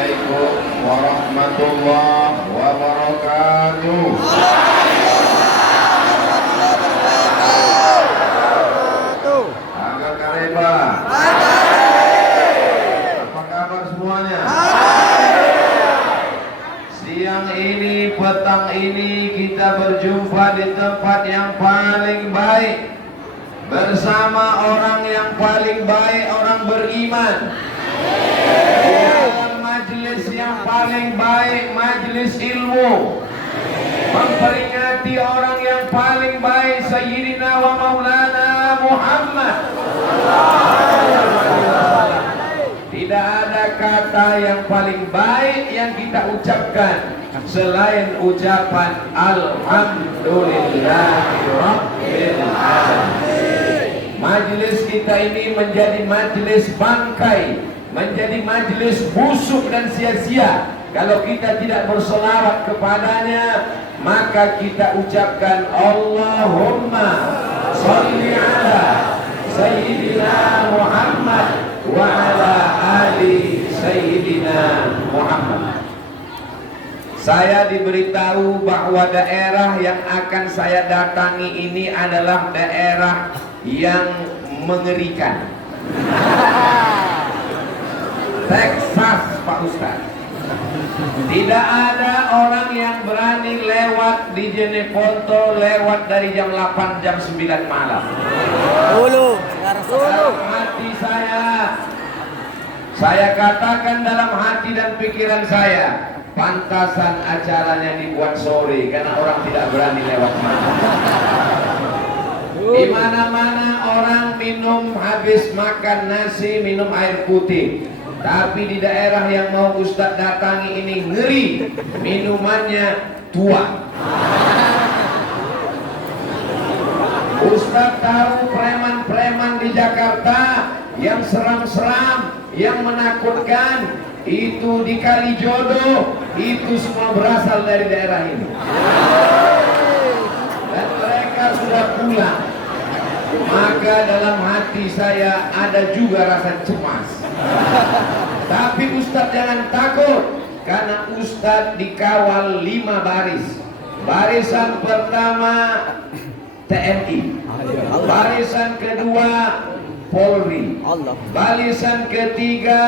Assalamualaikum warahmatullahi wabarakatuh. Agak kareba. Apa kabar semuanya? Siang ini, petang ini kita berjumpa di tempat yang paling baik, bersama orang yang paling baik, orang beriman. Dalam majelis yang paling baik, majelis ilmu, memperingati orang yang paling baik, Sayyidina wa Maulana Muhammad. Tidak ada kata yang paling baik yang kita ucapkan selain ucapan Alhamdulillahirabbil alamin. Majelis kita ini menjadi majelis bangkai, menjadi majelis busuk dan sia-sia kalau kita tidak berselawat kepadanya. Maka kita ucapkan Allahumma sholli ala Sayyidina Muhammad wa ala ali Sayyidina Muhammad. Saya diberitahu bahwa daerah yang akan saya datangi ini adalah daerah yang mengerikan. Texas, Pak Ustaz. Tidak ada orang yang berani lewat di Jeneponto lewat dari jam 8, jam 9 malam. Dalam hati saya katakan dalam hati dan pikiran saya, pantasan acaranya dibuat sore karena orang tidak berani lewat malam. Di mana-mana orang minum habis makan nasi, minum air putih. Tapi di daerah yang mau Ustadz datangi ini ngeri, minumannya tua. Ustadz tahu preman-preman di Jakarta yang seram-seram, yang menakutkan, itu di Kalijodo, itu semua berasal dari daerah ini. Dan mereka sudah pulang. Maka dalam hati saya ada juga rasa cemas. Tapi Ustadz jangan takut, karena Ustadz dikawal 5 baris. Barisan pertama TNI, barisan kedua Polri, barisan ketiga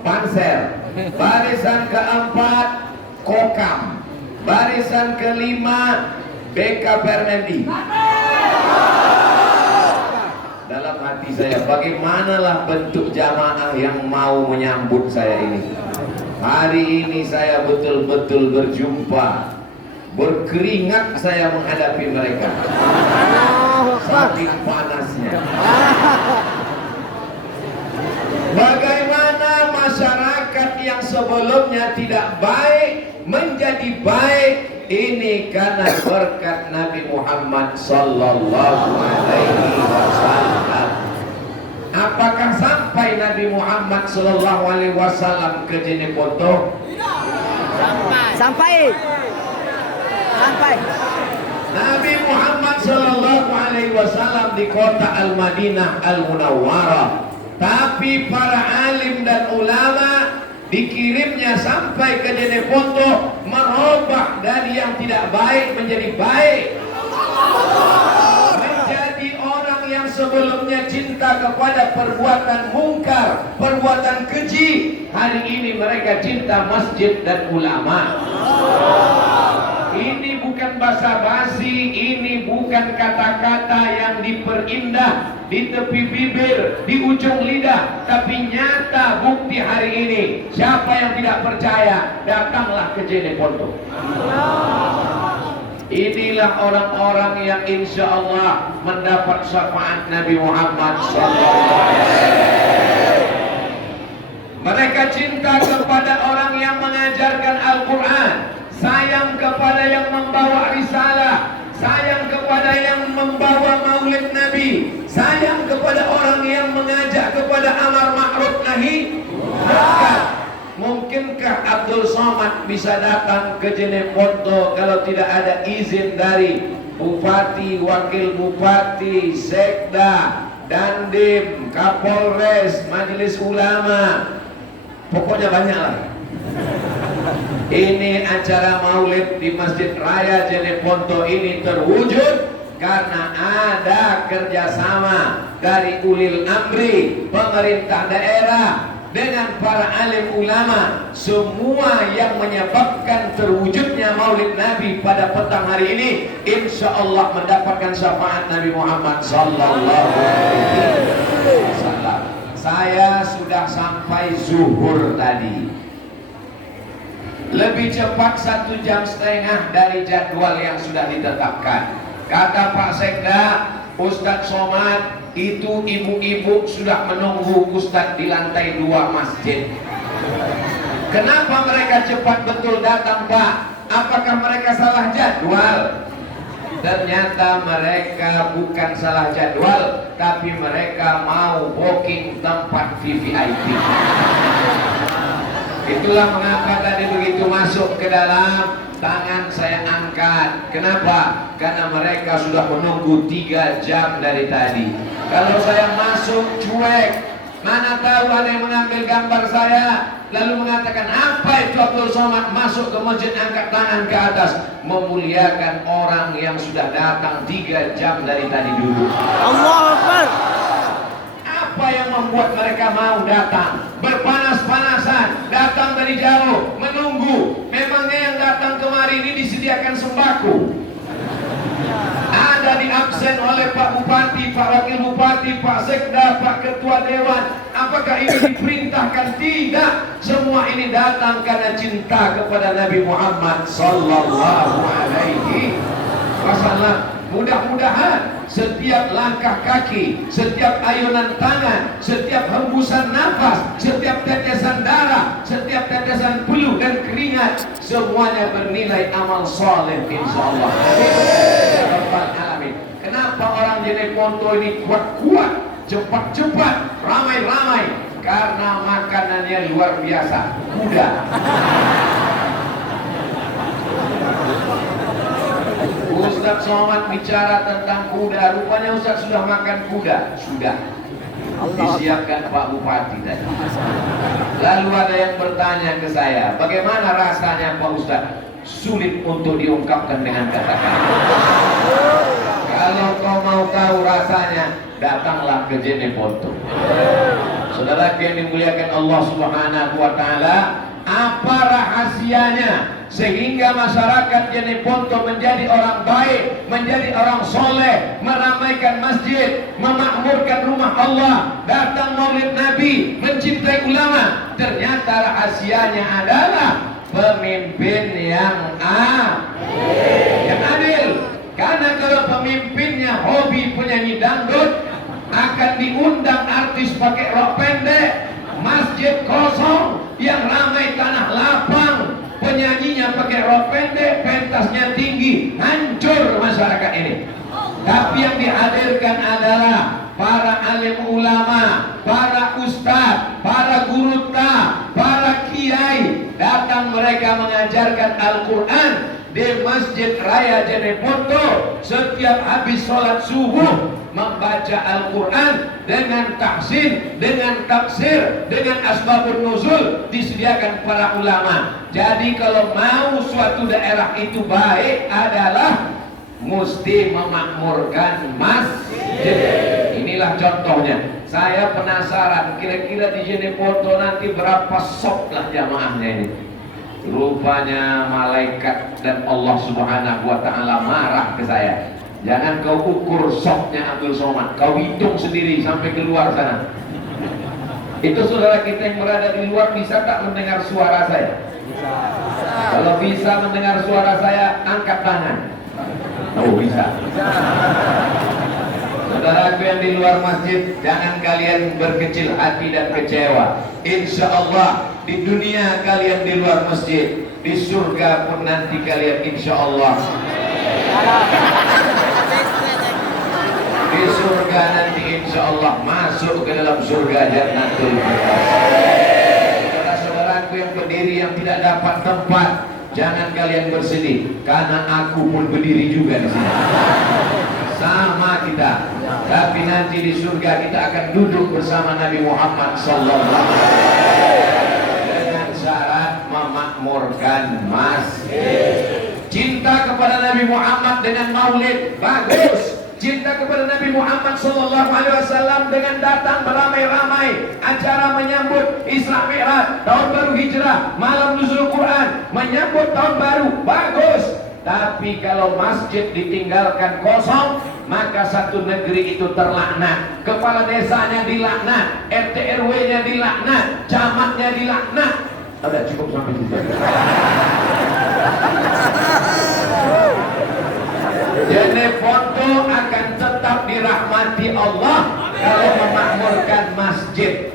Panser, barisan keempat Kokam, barisan kelima BKPRMI. Dalam hati saya, bagaimanalah bentuk jamaah yang mau menyambut saya ini. Hari ini saya betul-betul berjumpa, berkeringat saya menghadapi mereka, saking panasnya. Bagaimana masyarakat yang sebelumnya tidak baik menjadi baik, ini karena berkat Nabi Muhammad sallallahu alaihi wasallam. Apakah sampai Nabi Muhammad sallallahu alaihi wasallam ke Jeneponto? Sampai. Nabi Muhammad sallallahu alaihi wasallam di kota Al-Madinah Al-Munawwarah. Tapi para alim dan ulama dikirimnya sampai ke Jeneponto, merubah dari yang tidak baik menjadi baik, menjadi orang yang sebelumnya cinta kepada perbuatan mungkar, perbuatan keji, hari ini mereka cinta masjid dan ulama. Ini bukan basa-basi, ini bukan kata-kata yang diperindah di tepi bibir, di ujung lidah, tapi nyata bukti hari ini. Siapa yang tidak percaya, datanglah ke Jeneponto. Inilah orang-orang yang insya Allah mendapat syafaat Nabi Muhammad SAW. Mereka cinta kepada orang yang mengajarkan Al-Quran, sayang kepada yang membawa risalah, sayang kepada yang membawa maulid Nabi, sayang kepada orang yang mengajak kepada amar ma'ruf nahi munkar. Mungkinkah Abdul Somad bisa datang ke Jeneponto kalau tidak ada izin dari Bupati, Wakil Bupati, Sekda, Dandim, Kapolres, Majelis Ulama, Pokoknya banyak lah. Ini acara maulid di Masjid Raya Jeneponto ini terwujud karena ada kerjasama dari ulil amri, pemerintah daerah, dengan para alim ulama. Semua yang menyebabkan terwujudnya maulid Nabi pada petang hari ini, insya Allah mendapatkan syafaat Nabi Muhammad Sallallahu Alaihi Wasallam. Saya sudah sampai zuhur tadi, lebih cepat 1,5 jam dari jadwal yang sudah ditetapkan. Kata Pak Sekda, Ustadz Somad, itu ibu-ibu sudah menunggu Ustadz di lantai 2 masjid. Kenapa mereka cepat betul datang, Pak? Apakah mereka salah jadwal? Ternyata mereka bukan salah jadwal, tapi mereka mau booking tempat VVIP. Itulah mengapa tadi begitu masuk ke dalam, tangan saya angkat. Kenapa? Karena mereka sudah menunggu 3 jam dari tadi. Kalau saya masuk cuek, mana tahu ada yang mengambil gambar saya, lalu mengatakan, apa itu Abdul Somad masuk ke masjid angkat tangan ke atas, memuliakan orang yang sudah datang 3 jam dari tadi dulu. Allahu Akbar. Apa yang membuat mereka mau datang? Berpanas-panasan, datang dari jauh, menunggu. Memangnya yang datang kemari ini disediakan sembako? Ada di absen oleh Pak Bupati, Pak Wakil Bupati, Pak Sekda, Pak Ketua Dewan. Apakah ini diperintahkan? Tidak. Semua ini datang karena cinta kepada Nabi Muhammad Sallallahu Alaihi Wasallam. Mudah-mudahan setiap langkah kaki, setiap ayunan tangan, setiap hembusan nafas, setiap tetesan darah, setiap tetesan bulu dan keringat, semuanya bernilai amal soleh insyaallah. Amin. Kenapa orang Jeneponto ini kuat-kuat, cepat-cepat, ramai-ramai? Karena makanannya luar biasa, kuda. Ustadz Somad bicara tentang kuda, rupanya Ustadz sudah makan kuda. Sudah disiapkan Pak Bupati tadi. Lalu ada yang bertanya ke saya, bagaimana rasanya Pak Ustadz? Sulit untuk diungkapkan dengan kata-kata. Kalau kau mau tahu rasanya, datanglah ke Jeneponto. Saudara yang dimuliakan Allah Subhanahu wa Ta'ala, apa rahasianya sehingga masyarakat Jeneponto menjadi orang baik, menjadi orang soleh, meramaikan masjid, memakmurkan rumah Allah, datang maulid Nabi, mencintai ulama? Ternyata rahasianya adalah pemimpin yang adil. Karena kalau pemimpinnya hobi penyanyi dangdut, akan diundang artis pakai rok pendek, masjid kosong, yang ramai tanah lapang, penyanyinya pakai rok pendek, pentasnya tinggi, hancur masyarakat ini. Tapi yang dihadirkan adalah para alim ulama, para ustadz, para gurutta, para kiai. Datang mereka mengajarkan Al-Quran di Masjid Raya Jeneponto. Setiap habis sholat subuh membaca Al-Quran dengan tahsin, dengan tafsir, dengan asbabun nuzul disediakan para ulama. Jadi kalau mau suatu daerah itu baik adalah mesti memakmurkan masjid. Inilah contohnya. Saya penasaran kira-kira di Jeneponto nanti berapa sok lah jamaahnya ini. Rupanya malaikat dan Allah Subhanahu wa Ta'ala marah ke saya. Jangan kau ukur soknya Abdul Somad, kau hitung sendiri sampai keluar sana. Itu saudara kita yang berada di luar bisa tak mendengar suara saya? Bisa. Kalau bisa mendengar suara saya, angkat tangan. Oh bisa. Saudaraku yang di luar masjid, jangan kalian berkecil hati dan kecewa. Insya Allah di dunia kalian di luar masjid, di surga pun nanti kalian insya Allah. Di surga nanti insya Allah masuk ke dalam surga Jannatul Firdaus. Saudara-saudaraku yang berdiri yang tidak dapat tempat, jangan kalian bersedih, karena aku pun berdiri juga di sini. Sama kita, tapi nanti di surga kita akan duduk bersama Nabi Muhammad sallallahu alaihi wasallam. syarat memakmurkan masjid. Cinta kepada Nabi Muhammad dengan maulid bagus. Cinta kepada Nabi Muhammad SAW dengan datang beramai-ramai acara menyambut Isra Mi'raj, tahun baru hijrah, malam nuzul Quran, menyambut tahun baru bagus. Tapi kalau masjid ditinggalkan kosong, maka satu negeri itu terlaknat. Kepala desanya dilaknat, RT RW-nya dilaknat, camatnya dilaknat. Udah cukup sampai situ. Jeneponto akan tetap dirahmati Allah kalau memakmurkan masjid.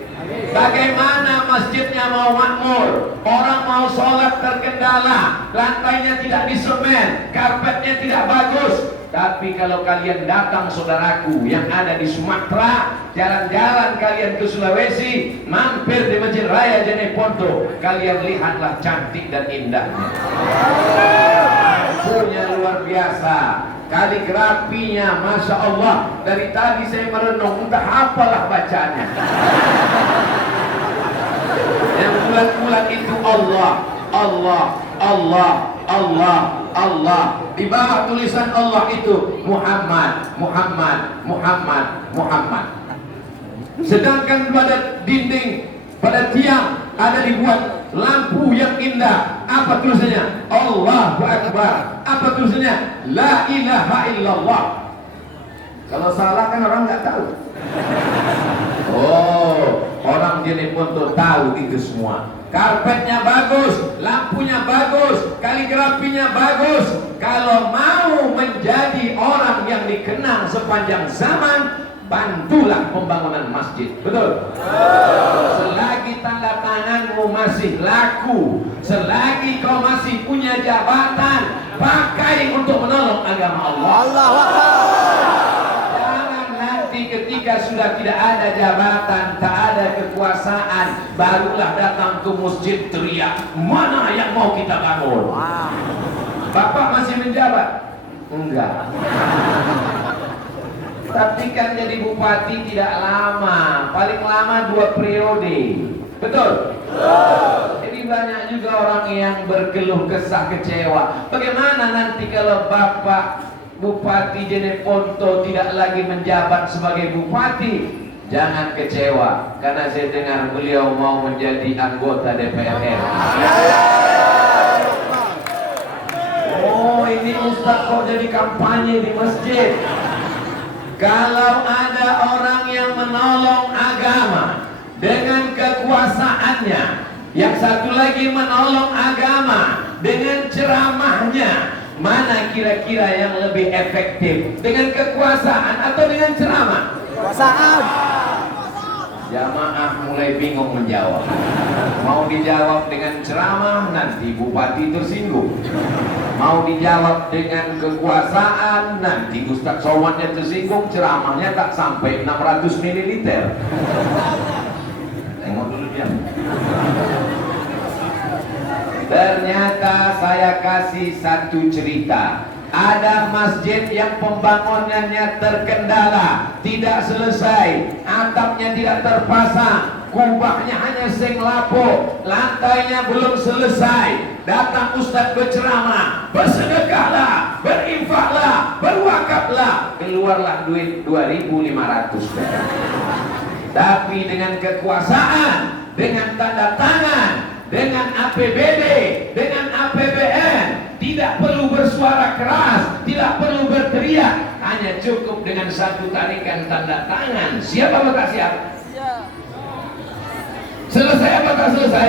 Bagaimana masjidnya mau makmur? Orang mau sholat terkendala, lantainya tidak disemen, karpetnya tidak bagus. Tapi kalau kalian datang saudaraku yang ada di Sumatera, jalan-jalan kalian ke Sulawesi, mampir di Masjid Raya Jeneponto, kalian lihatlah cantik dan indahnya. Punya luar biasa, kaligrafinya Masya Allah. Dari tadi saya merenung, entah apalah bacanya. Yang bulat-bulat itu Allah, Allah, Allah, Allah, Allah. Di bawah tulisan Allah itu Muhammad, Muhammad, Muhammad, Muhammad. Sedangkan pada dinding, pada tiang ada dibuat lampu yang indah. Apa tulisannya? Allahu Akbar. Apa tulisannya? La ilaha illallah. Kalau salah kan orang nggak tahu. Oh, orang Jeneponto tahu itu semua. Karpetnya bagus, lampunya bagus, kaligrafinya bagus. Kalau mau menjadi orang yang dikenang sepanjang zaman, bantulah pembangunan masjid. Betul? Selagi tanda tanganmu masih laku, selagi kau masih punya jabatan, pakai untuk menolong agama Allah. Allahu Akbar. Jangan nanti ketika sudah tidak ada jabatan, tak ada kekuasaan, barulah datang ke masjid teriak, mana yang mau kita bangun? Bapak masih menjabat? Enggak. Tapi kan jadi bupati tidak lama, paling lama 2 periode. Betul? Jadi banyak juga orang yang berkeluh kesah kecewa. Bagaimana nanti kalau Bapak Bupati Jeneponto tidak lagi menjabat sebagai bupati? Jangan kecewa, karena saya dengar beliau mau menjadi anggota DPR RI. Oh, ini Ustaz kok jadi kampanye di masjid? Kalau ada orang yang menolong agama dengan kekuasaannya, yang satu lagi menolong agama dengan ceramahnya, mana kira-kira yang lebih efektif? Dengan kekuasaan atau dengan ceramah? Kekuasaan. Jamaah mulai bingung menjawab. Mau dijawab dengan ceramah, nanti bupati tersinggung. Mau dijawab dengan kekuasaan, nanti Ustaz Sowannya tersinggung, ceramahnya tak sampai 600 ml. Tengok dulu dia. Ternyata saya kasih satu cerita. Ada masjid yang pembangunannya terkendala, tidak selesai, atapnya tidak terpasang, kubahnya hanya seng lapo, lantainya belum selesai. Datang Ustaz berceramah, bersedekahlah, berinfaklah, berwakaflah, keluarlah duit 2.500 perak. Tapi dengan kekuasaan, dengan tanda tangan, dengan APBD, dengan APBN, tidak perlu bersuara keras, tidak perlu berteriak, hanya cukup dengan satu tarikan tanda tangan. Siap apa tak siap? Selesai apa tak selesai?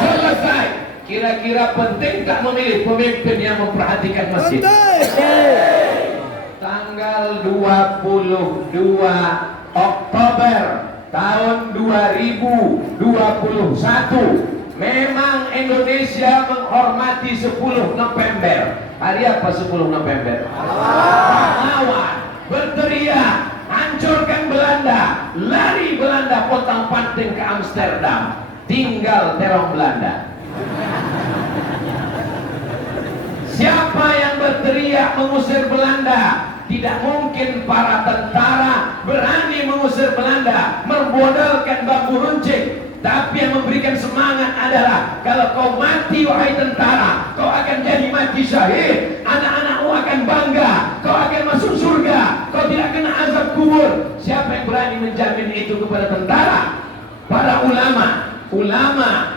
Selesai. Kira-kira penting tak memilih pemimpin yang memperhatikan masjid? Tanggal 22 Oktober tahun 2021 memang Indonesia menghormati 10 November. Hari apa 10 November? Pahlawan. Berteriak, hancurkan Belanda, lari Belanda pontang-panting ke Amsterdam, tinggal terong Belanda. Siapa yang berteriak mengusir Belanda? Tidak mungkin para tentara berani mengusir Belanda, memodalkan bambu runcing. Tapi yang memberikan semangat adalah kalau kau mati wahai tentara, kau akan jadi mati syahid. Anak-anakmu akan bangga, kau akan masuk surga, kau tidak kena azab kubur. Siapa yang berani menjamin itu kepada tentara? Para ulama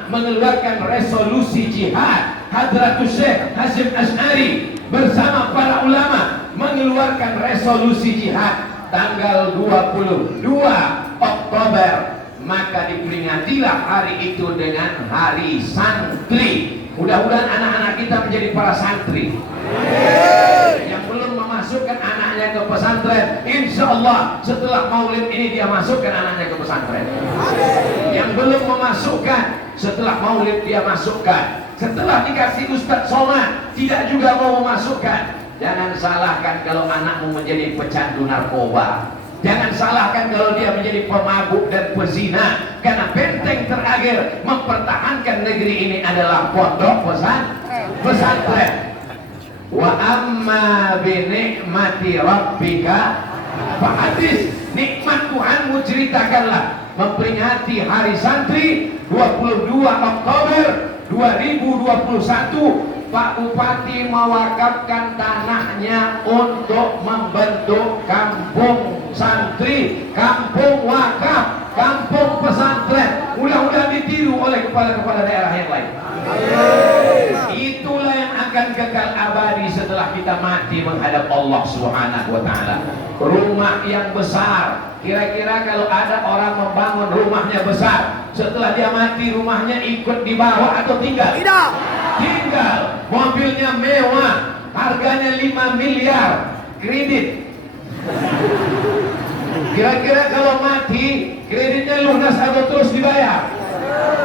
mengeluarkan resolusi jihad. Hadratus Syekh Hasyim Asy'ari bersama para ulama mengeluarkan resolusi jihad tanggal 22 Oktober. Maka diperingatilah hari itu dengan hari santri. Mudah-mudahan anak-anak kita menjadi para santri. Yang belum memasukkan anaknya ke pesantren, insya Allah setelah maulid ini dia masukkan anaknya ke pesantren. Yang belum memasukkan, setelah maulid dia masukkan. Setelah dikasih Ustadz Somad, tidak juga mau memasukkan. Jangan salahkan kalau anakmu menjadi pecandu narkoba. Jangan salahkan kalau dia menjadi pemabuk dan pezina. Karena benteng terakhir mempertahankan negeri ini adalah pondok pesantren. Wa amma bi ni'mati rabbika fahadis. Nikmat Tuhanmu ceritakanlah. Memperingati hari santri 22 Oktober 2021. Pak Bupati mewakafkan tanahnya untuk membentuk kampung santri, kampung wakaf, kampung pesantren. Mudah-mudahan ditiru oleh kepala-kepala daerah yang lain. Itulah yang akan kekal abadi setelah kita mati menghadap Allah Subhanahu wa taala. Rumah yang besar. Kira-kira kalau ada orang membangun rumahnya besar, setelah dia mati rumahnya ikut dibawa atau tinggal? Tidak. Tinggal. Mobilnya mewah, harganya 5 miliar, kredit. Kira-kira kalau mati kreditnya lunas atau terus dibayar?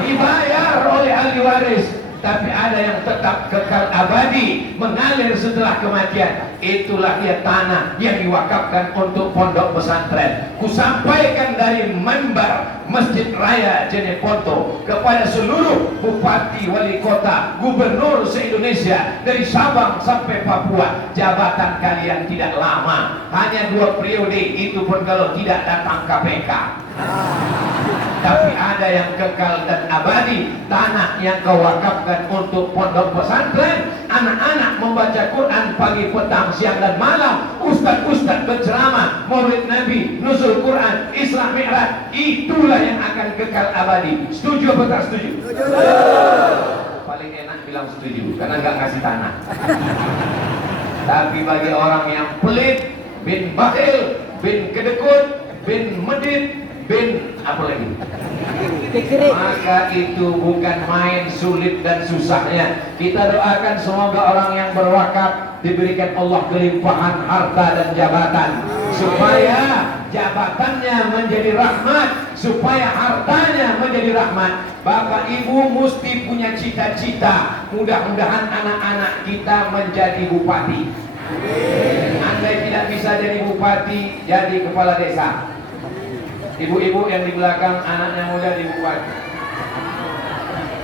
Dibayar oleh ahli waris. Tapi ada yang tetap kekal abadi, mengalir setelah kematian. Itulah dia tanah yang diwakafkan untuk pondok pesantren. Kusampaikan dari mimbar Masjid Raya Jeneponto kepada seluruh bupati, wali kota, gubernur se-Indonesia dari Sabang sampai Papua. Jabatan kalian tidak lama, hanya 2 periode, itu pun kalau tidak datang KPK. Tapi ada yang kekal dan abadi, tanah yang kau wakafkan untuk pondok pesantren. Anak-anak membaca Quran pagi, petang, siang dan malam. Ustaz-ustaz berceramah, maulid Nabi, nuzul Quran, Isra Mi'raj. Itulah yang akan kekal abadi. Setuju atau tak setuju? Paling enak bilang setuju, karena nggak ngasih tanah. Tapi bagi orang yang pelit, bin bakhil, bin kedekut, bin medit, bin apa lagi? Maka itu bukan main sulit dan susahnya. Kita doakan semoga orang yang berwakaf diberikan Allah kelimpahan harta dan jabatan, supaya jabatannya menjadi rahmat, supaya hartanya menjadi rahmat. Bapak Ibu mesti punya cita-cita. Mudah-mudahan anak-anak kita menjadi bupati. Andai tidak bisa jadi bupati, jadi kepala desa. Ibu-ibu yang di belakang anaknya muda di bupati.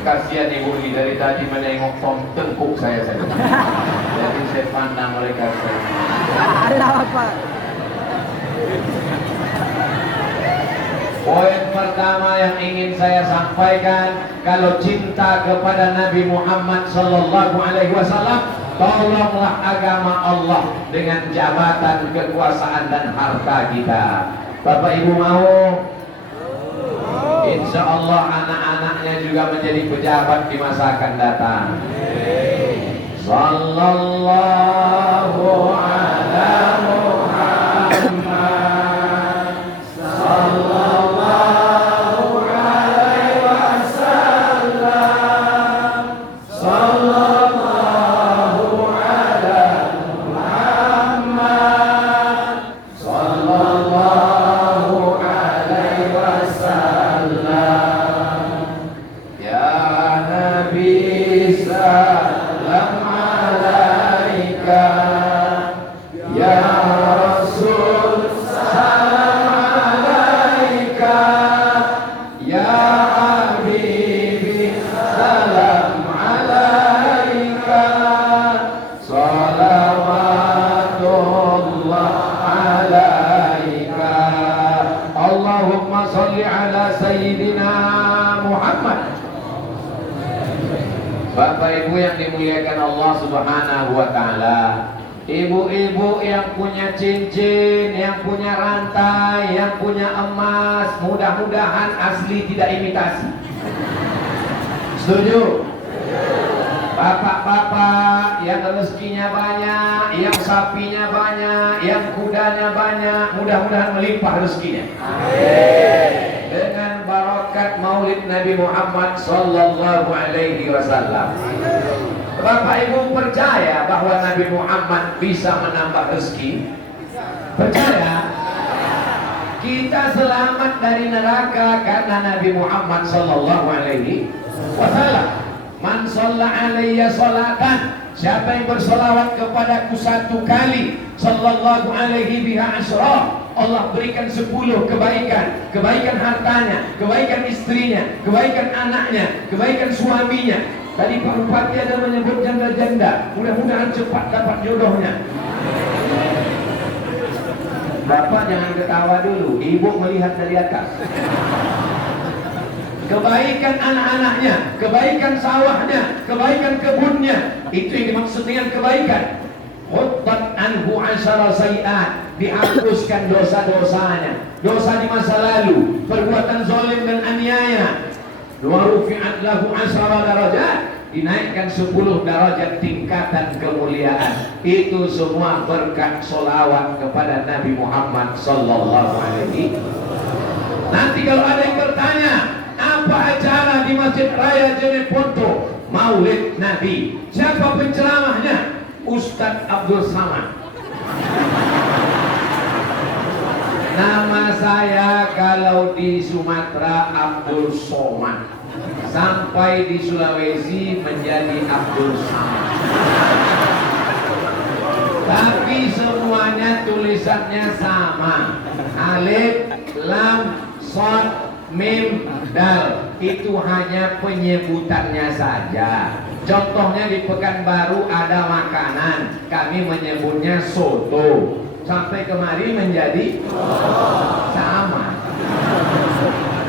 Kasihan ibu ini dari tadi menengok tengkuk saya saja. Jadi saya pandang mereka saya. Allah apa? Poin pertama yang ingin saya sampaikan, kalau cinta kepada Nabi Muhammad sallallahu alaihi wasallam, tolonglah agama Allah dengan jabatan, kekuasaan dan harta kita. Bapak Ibu mau? Insya Allah anak-anaknya juga menjadi pejabat di masa akan datang. Sallallahu ala Muhammad, sallallahu alaihi wasallam, sallallahu ala Muhammad, sallallahu alaihi wasallam. Ya Nabi salam alaika, ya Rasul salam alaika, ya Habibi salam alaika, salawatullah alaika. Allahumma salli ala sayyidina Muhammad Bapak Ibu yang dimuliakan Allah Subhanahu wa taala, ibu-ibu yang punya cincin, yang punya rantai, yang punya emas, mudah-mudahan asli tidak imitasi. Setuju? Bapak-bapak yang rezekinya banyak, yang sapinya banyak, yang kudanya banyak, mudah-mudahan melimpah rezekinya. Amin. Dengan barakat Maulid Nabi Muhammad sallallahu alaihi wasallam. Bapak Ibu percaya bahwa Nabi Muhammad bisa menambah rezeki? Percaya? Kita selamat dari neraka karena Nabi Muhammad sallallahu alaihi wasallam. Man shalla alayya salatan, siapa yang bersolawat kepadaku satu kali, sallallahu alaihi biha asyra, Allah berikan 10 kebaikan, kebaikan hartanya, kebaikan istrinya, kebaikan anaknya, kebaikan suaminya. Tadi Pak Bupati ada menyebut janda-janda, mudah-mudahan cepat dapat jodohnya. Bapak jangan ketawa dulu, ibu melihat dari atas. Kebaikan anak-anaknya, kebaikan sawahnya, kebaikan kebunnya, itu yang dimaksud dengan kebaikan. Khutbat anhu asyara sayiat, dihapuskan dosa-dosanya, dosa di masa lalu, perbuatan zalim dan aniaya. Wa rufi'at lahu asyara darajat, dinaikkan 10 derajat tingkatan kemuliaan. Itu semua berkat sholawat kepada Nabi Muhammad sallallahu alaihi. Nanti kalau ada yang bertanya, apa acara di Masjid Raya Jeneponto Maulid Nabi, siapa penceramahnya? Ustadz Abdul Samad. Nama saya kalau di Sumatera Abdul Somad, sampai di Sulawesi menjadi Abdul Samad. Tapi semuanya tulisannya sama, alif, lam, shad, mim, dal. Itu hanya penyebutannya saja. Contohnya di Pekanbaru ada makanan, kami menyebutnya soto. Sampai kemari menjadi sama.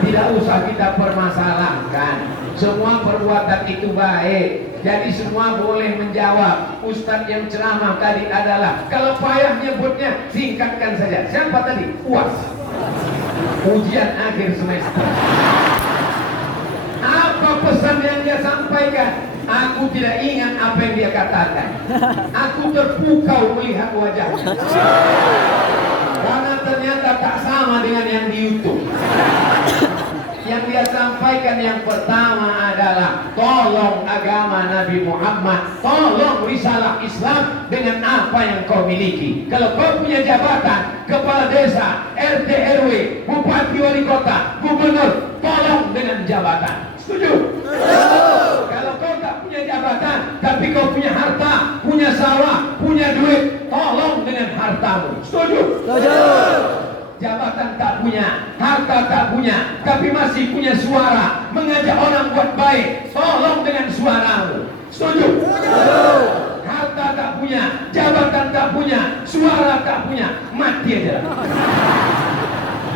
Tidak usah kita permasalahkan. Semua perbuatan itu baik. Jadi semua boleh menjawab. Ustadz yang ceramah tadi adalah, kalau payah nyebutnya singkatkan saja. Siapa tadi? UAS, ujian akhir semester. Apa pesan yang dia sampaikan? Aku tidak ingat apa yang dia katakan. Aku terpukau melihat wajahnya, karena ternyata tak sama dengan yang di YouTube. Yang dia sampaikan yang pertama adalah, tolong agama Nabi Muhammad, tolong risalah Islam dengan apa yang kau miliki. Kalau kau punya jabatan kepala desa, RT RW, bupati wali kota, gubernur, tolong dengan jabatan. Setuju? Kalau kau tak punya jabatan, tapi kau punya harta, punya sawah, punya duit, tolong dengan hartamu. Setuju? Setuju. Jabatan tak punya, harta tak punya, tapi masih punya suara, mengajak orang buat baik, tolong dengan suaramu. Setuju? Setuju. Harta tak punya, jabatan tak punya, suara tak punya, mati aja.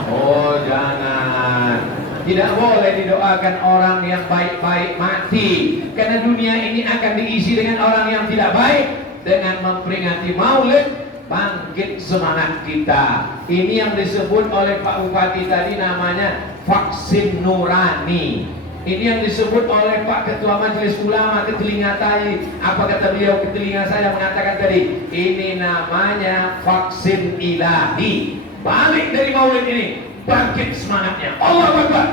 Oh jangan. Tidak boleh didoakan orang yang baik-baik mati, karena dunia ini akan diisi dengan orang yang tidak baik. Dengan memperingati Maulid, bangkit semangat kita. Ini yang disebut oleh Pak Bupati tadi, namanya vaksin nurani. Ini yang disebut oleh Pak Ketua Majelis Ulama ke telinga tadi. Apa kata beliau ke telinga saya, mengatakan tadi, ini namanya vaksin ilahi. Balik dari Maulid ini, bangkit semangatnya. Allah Akbar.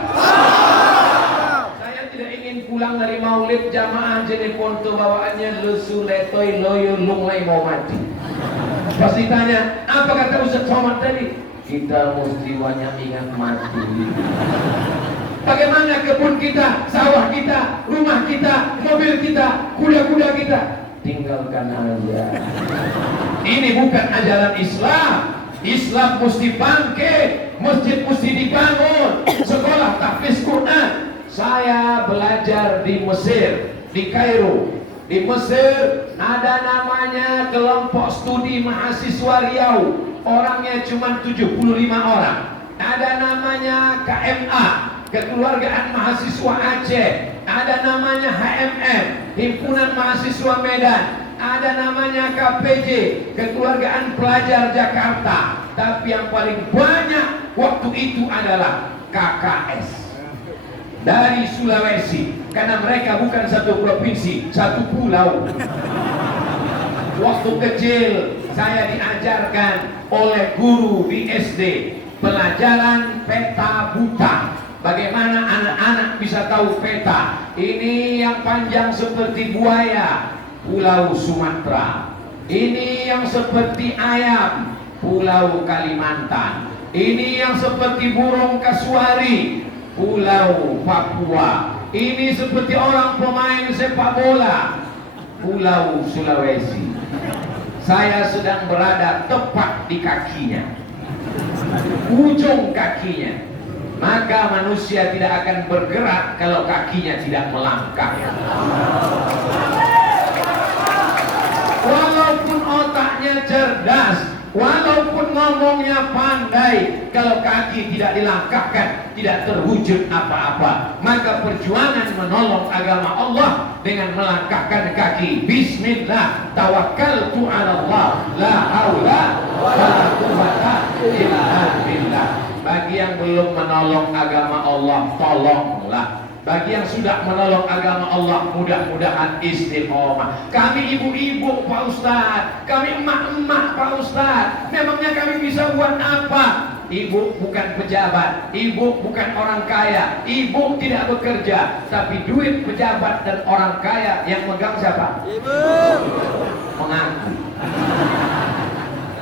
Saya tidak ingin pulang dari Maulid jamaah Jeneponto bawaannya lesu letoy loyo lunglai mau mati. Pas ditanya, apa kata Ustaz Somad tadi? Kita mesti banyak ingat mati. Bagaimana kebun kita, sawah kita, rumah kita, mobil kita, kuda-kuda kita, tinggalkan aja. Ini bukan ajaran Islam. Islam mesti bangkit, masjid mesti dibangun, sekolah tahfiz Quran. Saya belajar di Mesir, di Kairo. Di Mesir ada namanya kelompok studi mahasiswa Riau, orangnya cuma 75 orang. Ada namanya KMA, Kekeluargaan Mahasiswa Aceh, ada namanya HMM, Himpunan Mahasiswa Medan, ada namanya KPJ, Kekeluargaan Pelajar Jakarta. Tapi yang paling banyak waktu itu adalah KKS dari Sulawesi, karena mereka bukan satu provinsi, satu pulau. Waktu kecil saya diajarkan oleh guru di SD pelajaran peta buta. Bagaimana anak-anak bisa tahu peta? Ini yang panjang seperti buaya, Pulau Sumatera. Ini yang seperti ayam, Pulau Kalimantan. Ini yang seperti burung kasuari, Pulau Papua. Ini seperti orang pemain sepak bola, Pulau Sulawesi. Saya sedang berada tepat di kakinya, ujung kakinya. Maka manusia tidak akan bergerak kalau kakinya tidak melangkah. Walaupun otaknya cerdas, walaupun ngomongnya pandai, kalau kaki tidak dilangkahkan, tidak terwujud apa-apa. Maka perjuangan menolong agama Allah dengan melangkahkan kaki. Bismillah, tawakkaltu 'ala Allah, la haula wala quwwata illa billah. Bagi yang belum menolong agama Allah, tolonglah. Bagi yang sudah menolong agama Allah, mudah-mudahan istiqomah. Kami ibu-ibu Pak Ustadz, kami emak-emak Pak Ustadz, memangnya kami bisa buat apa? Ibu bukan pejabat, ibu bukan orang kaya, ibu tidak bekerja, tapi duit pejabat dan orang kaya yang megang siapa? Ibu. Mengaku.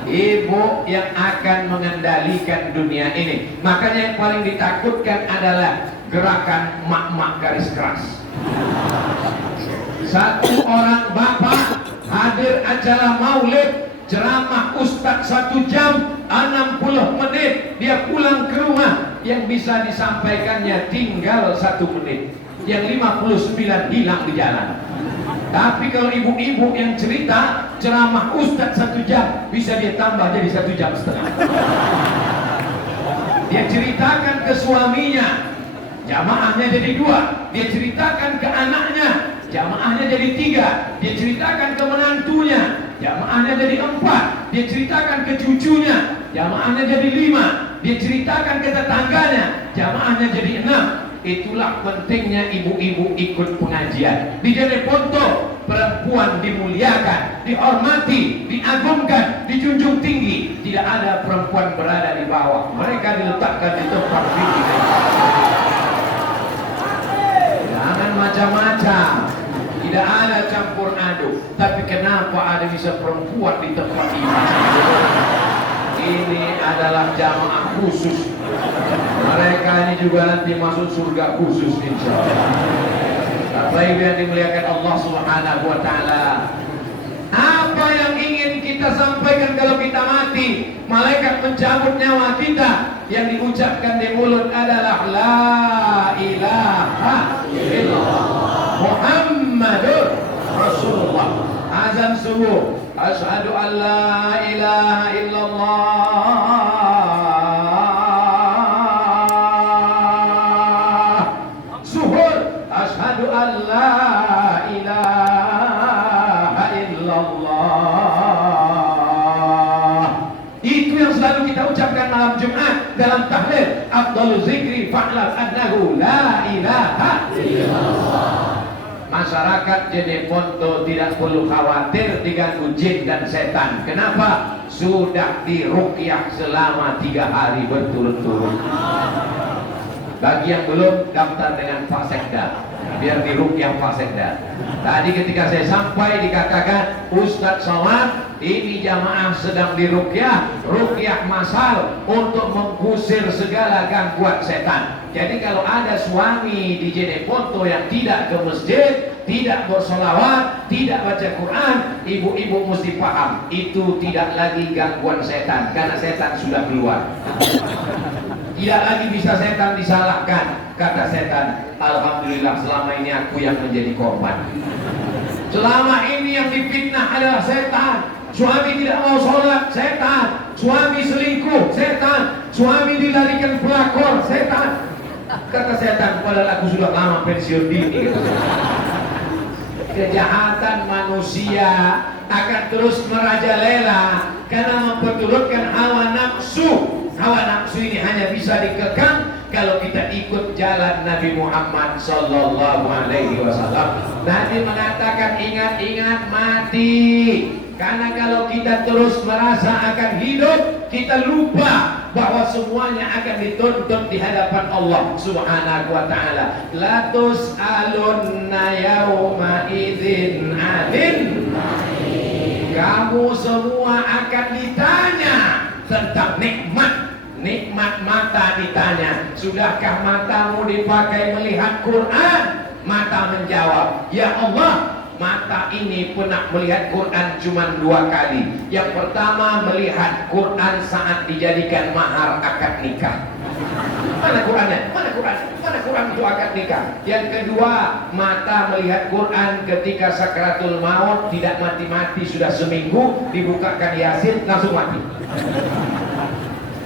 Ibu yang akan mengendalikan dunia ini. Makanya yang paling ditakutkan adalah gerakan mak-mak garis keras. Satu orang bapak hadir acara maulid, ceramah ustadz 1 jam 60 menit, dia pulang ke rumah, yang bisa disampaikannya tinggal 1 menit, yang 59 hilang di jalan. Tapi kalau ibu-ibu yang cerita ceramah ustadz 1 jam, bisa dia tambah jadi 1,5 jam. Dia ceritakan ke suaminya, jamaahnya jadi 2. Dia ceritakan ke anaknya, jamaahnya jadi 3. Dia ceritakan ke menantunya, jamaahnya jadi 4. Dia ceritakan ke cucunya, jamaahnya jadi 5. Dia ceritakan ke tetangganya, jamaahnya jadi 6. Itulah pentingnya ibu-ibu ikut pengajian. Di Jeneponto perempuan dimuliakan, dihormati, diagungkan, dijunjung tinggi. Tidak ada perempuan berada di bawah. Mereka diletakkan di tempat tinggi. Jangan macam-macam. Tidak ada campur aduk. Tapi kenapa ada bisa perempuan di tempat ini? Ini adalah jamaah khusus. Mereka ini juga nanti masuk surga khusus insyaallah. Bapak Ibu yang dimuliakan Allah Subhanahu wa taala. Apa yang ingin kita sampaikan kalau kita mati? Malaikat mencabut nyawa kita. Yang diucapkan di mulut adalah la ilaha illallah Muhammadur Rasulullah. Azan subuh, asyhadu an la ilaha illallah. Malam Jumat dalam tahlil afdhalul zikri fa'lam annahu la ilaha illallah. Masyarakat Jeneponto tidak perlu khawatir diganggu jin dan setan. Kenapa? Sudah diruqyah selama 3 hari berturut-turut. Bagi yang belum, daftar dengan Pak Sekda, biar diruqyah Pak Sekda. Tadi ketika saya sampai dikatakan, Ustadz Somad, ini jamaah sedang diruqyah, ruqyah masal untuk mengusir segala gangguan setan. Jadi kalau ada suami di Jeneponto yang tidak ke masjid, tidak bersolawat, tidak baca Quran, ibu-ibu mesti paham, itu tidak lagi gangguan setan, karena setan sudah keluar. Tidak lagi bisa setan disalahkan. Kata setan, alhamdulillah selama ini aku yang menjadi korban. Selama ini yang difitnah adalah setan. Suami tidak mau sholat, setan. Suami selingkuh, setan. Suami dilarikan pelakor, setan. Kata setan, padahal aku sudah lama pensiun dini. Kejahatan manusia akan terus merajalela karena memperturutkan hawa nafsu. Hawa nafsu ini hanya bisa dikekang kalau kita ikut jalan Nabi Muhammad sallallahu alaihi wasallam. Nabi mengatakan ingat-ingat mati. Karena kalau kita terus merasa akan hidup, kita lupa bahwa semuanya akan dituntut di hadapan Allah Subhanahu wa taala. La tus'alunna yauma idzin 'anil. Kamu semua akan ditanya tentang nikmat mata ditanya. Sudahkah matamu dipakai melihat Quran? Mata menjawab, ya Allah, mata ini pernah melihat Quran cuma 2 kali. Yang pertama melihat Quran saat dijadikan mahar akad nikah. Mana Qurannya? Mana Quran? Mana Quran itu akad nikah? Yang kedua, mata melihat Quran ketika sakratul maut, tidak mati-mati sudah seminggu, dibukakan Yasin langsung mati.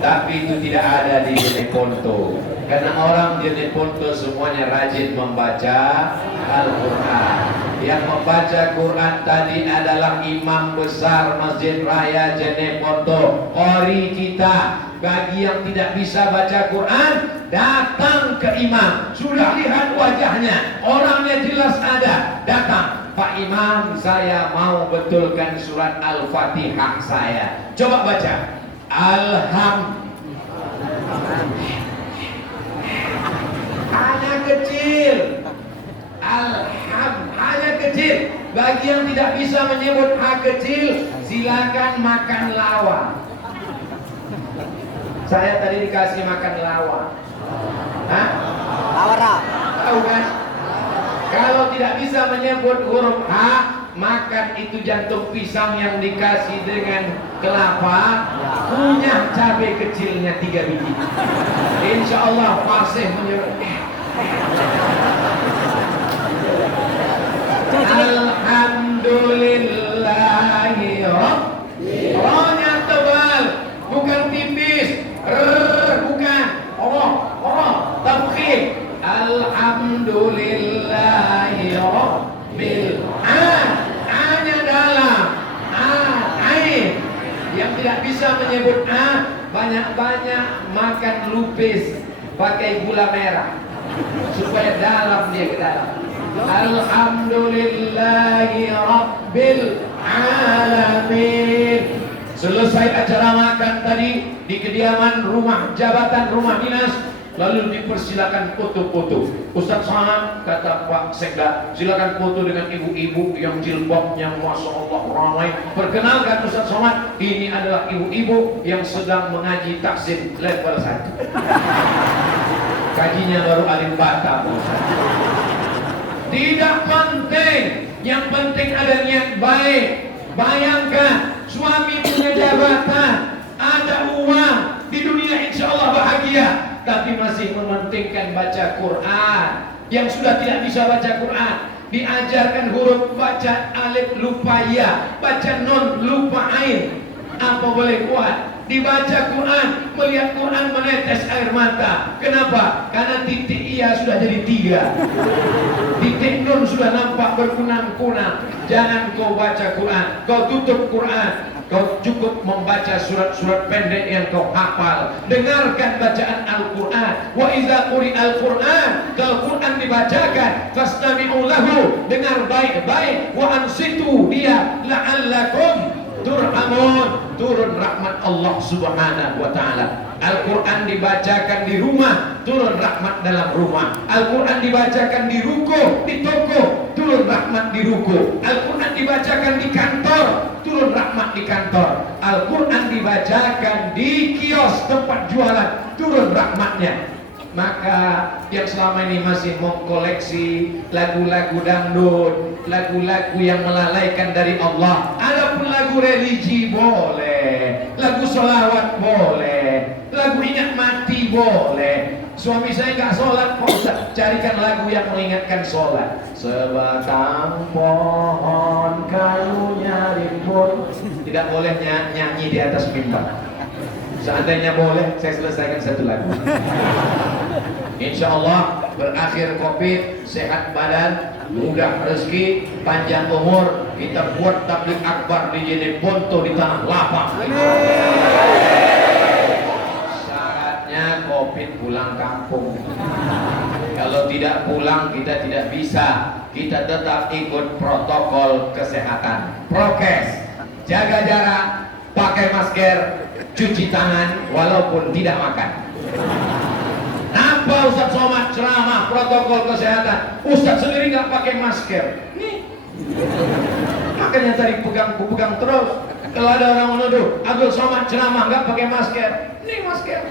Tapi itu tidak ada di Jeneponto. Karena orang Jeneponto semuanya rajin membaca Al-Quran. Yang membaca Quran tadi adalah imam besar Masjid Raya Jeneponto, ori kita. Bagi yang tidak bisa baca Quran, datang ke imam. Sudah lihat wajahnya, orangnya jelas ada. Datang, Pak Imam, saya mau betulkan surat Al-Fatihah saya. Coba baca. Hanya kecil. Hanya kecil. Bagi yang tidak bisa menyebut H kecil, silakan makan lawa. Saya tadi dikasih makan lawa. Hah? Lawara. Tahu kan? Kalau tidak bisa menyebut huruf H, makan itu jantung pisang yang dikasih dengan kelapa, punya cabai kecilnya 3 biji. Insya Allah fasih menyebut. Alhamdulillahi Rabbil. Rohnya tebal, bukan tipis. Bukan. Allah, tabkhir. Alhamdulillahi Rabbil. A-nya dalam. Air. Yang tidak bisa menyebut A, banyak-banyak makan lupis pakai gula merah supaya dalam dia ke dalam. Alhamdulillahi Rabbil Alamin. Selesai acara makan tadi di kediaman rumah jabatan rumah dinas, lalu dipersilakan foto-foto. Ustaz Somad, kata Pak Sekda, silakan foto dengan ibu-ibu yang jilbabnya Masya Allah ramai. Perkenalkan Ustaz Somad, ini adalah ibu-ibu yang sedang mengaji taksim level 1. Kajinya baru alim Batam. Tidak penting, yang penting ada niat baik. Bayangkan suami punya jabatan, ada uang, di dunia insya Allah bahagia, tapi masih mementingkan baca Quran. Yang sudah tidak bisa baca Quran, diajarkan huruf, baca alif lupa ya, baca nun lupa ain. Apa boleh kuat? Dibaca Quran, melihat Quran menetes air mata. Kenapa? Karena titik iya sudah jadi 3. Titik nun sudah nampak berkunang-kunang. Jangan kau baca Quran, kau tutup Quran. Kau cukup membaca surat-surat pendek yang kau hafal. Dengarkan bacaan Al-Quran. Wa iza quri'al Quran, kalau Quran dibacakan, fastami'u lahu, dengar baik-baik. Wa ansitu dia la'allakum turhamun, turun rahmat Allah Subhanahu wa taala. Al-Quran dibacakan di rumah, turun rahmat dalam rumah. Al-Quran dibacakan di ruko, di toko, turun rahmat di ruko. Al-Quran dibacakan di kantor, turun rahmat di kantor. Al-Quran dibacakan di kios tempat jualan, turun rahmatnya. Maka yang selama ini masih mengkoleksi lagu-lagu dangdut, lagu-lagu yang melalaikan dari Allah, adapun lagu religi boleh, lagu sholawat boleh, lagu ingat mati boleh. Suami saya nggak sholat, Pak Ustaz, carikan lagu yang mengingatkan sholat. Sebatang pohon kalunya rimbun. Tidak boleh nyanyi di atas mimbar. Seandainya boleh, saya selesaikan satu lagu. Insya Allah berakhir COVID, sehat badan, mudah rezeki, panjang umur. Kita buat tabligh akbar di Jeneponto di tanah lapang. Syaratnya COVID pulang kampung. Kalau tidak pulang kita tidak bisa. Kita tetap ikut protokol kesehatan, prokes, jaga jarak, pakai masker, cuci tangan walaupun tidak makan. Apa Ustaz Somad ceramah protokol kesehatan, Ustaz sendiri nggak pakai masker. Nih, makanya tadi pegang terus. Kalau ada orang menuduh Abdul Somad ceramah nggak pakai masker, nih masker.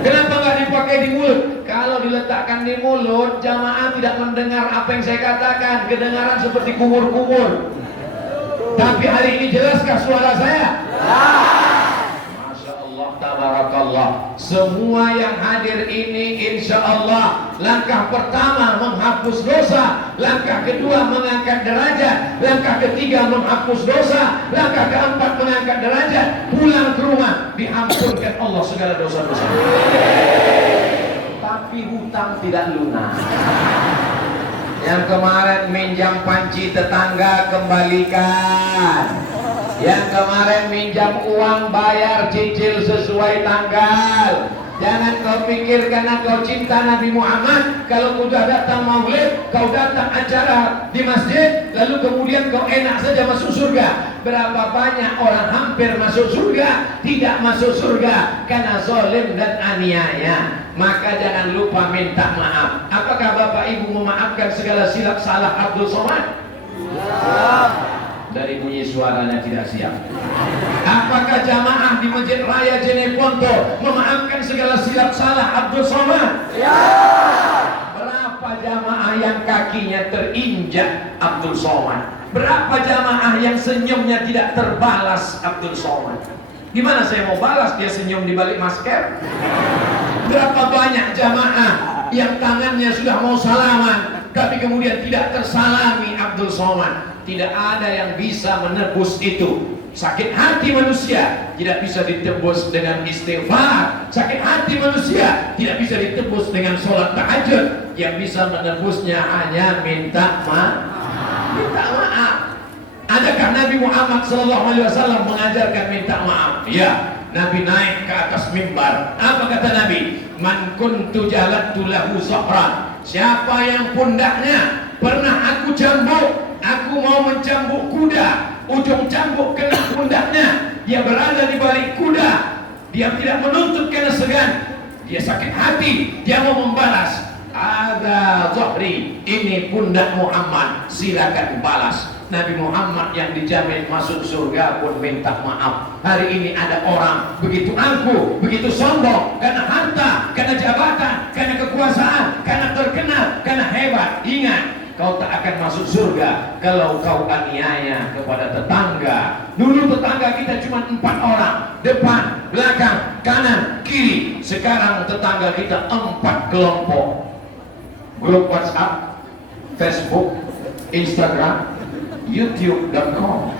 Kenapa nggak dipakai di mulut? Kalau diletakkan di mulut, jamaah tidak mendengar apa yang saya katakan, kedengaran seperti kumur-kumur. Tapi hari ini jelaskah suara saya? Tabarakallah. Semua yang hadir ini insya Allah langkah pertama menghapus dosa, langkah kedua mengangkat derajat, langkah ketiga menghapus dosa, langkah keempat mengangkat derajat, pulang ke rumah diampunkan Allah segala dosa-dosa. Tapi hutang tidak lunas. Yang kemarin minjam panci tetangga kembalikan. Yang kemarin minjam uang bayar cicil sesuai tanggal. Jangan kau pikir karena kau cinta Nabi Muhammad, kalau sudah datang maulid, kau datang acara di masjid, lalu kemudian kau enak saja masuk surga. Berapa banyak orang hampir masuk surga, tidak masuk surga karena zalim dan aniaya. Maka jangan lupa minta maaf. Apakah Bapak Ibu memaafkan segala silap salah Abdul Somad? Dari bunyi suaranya tidak siap. Apakah jamaah di Masjid Raya Jeneponto memaafkan segala silap salah Abdul Somad? Ya. Berapa jamaah yang kakinya terinjak Abdul Somad? Berapa jamaah yang senyumnya tidak terbalas Abdul Somad? Gimana saya mau balas dia senyum di balik masker? Berapa banyak jamaah yang tangannya sudah mau salaman tapi kemudian tidak tersalami Abdul Somad? Tidak ada yang bisa menebus itu. Sakit hati manusia tidak bisa ditebus dengan istighfar. Sakit hati manusia tidak bisa ditebus dengan sholat tahajud. Yang bisa menebusnya hanya minta maaf. Minta maaf. Adakah Nabi Muhammad SAW mengajarkan minta maaf? Ya. Nabi naik ke atas mimbar. Apa kata Nabi? Man kuntu jalattu lahu zahran. Siapa yang pundaknya pernah aku cambuk, aku mau mencambuk kuda, ujung cambuk kena pundaknya, dia berada di balik kuda, dia tidak menuntut karena segan, dia sakit hati, dia mau membalas. Ada zahri, ini pundak Muhammad, silakan balas. Nabi Muhammad yang dijamin masuk surga pun minta maaf. Hari ini ada orang begitu angkuh, begitu sombong, karena harta, karena jabatan, karena kekuasaan, karena terkenal, karena hebat. Ingat, kau tak akan masuk surga kalau kau aniaya kepada tetangga. Dulu tetangga kita cuma 4 orang, depan, belakang, kanan, kiri. Sekarang tetangga kita 4 kelompok. Grup WhatsApp, Facebook, Instagram, YouTube.com.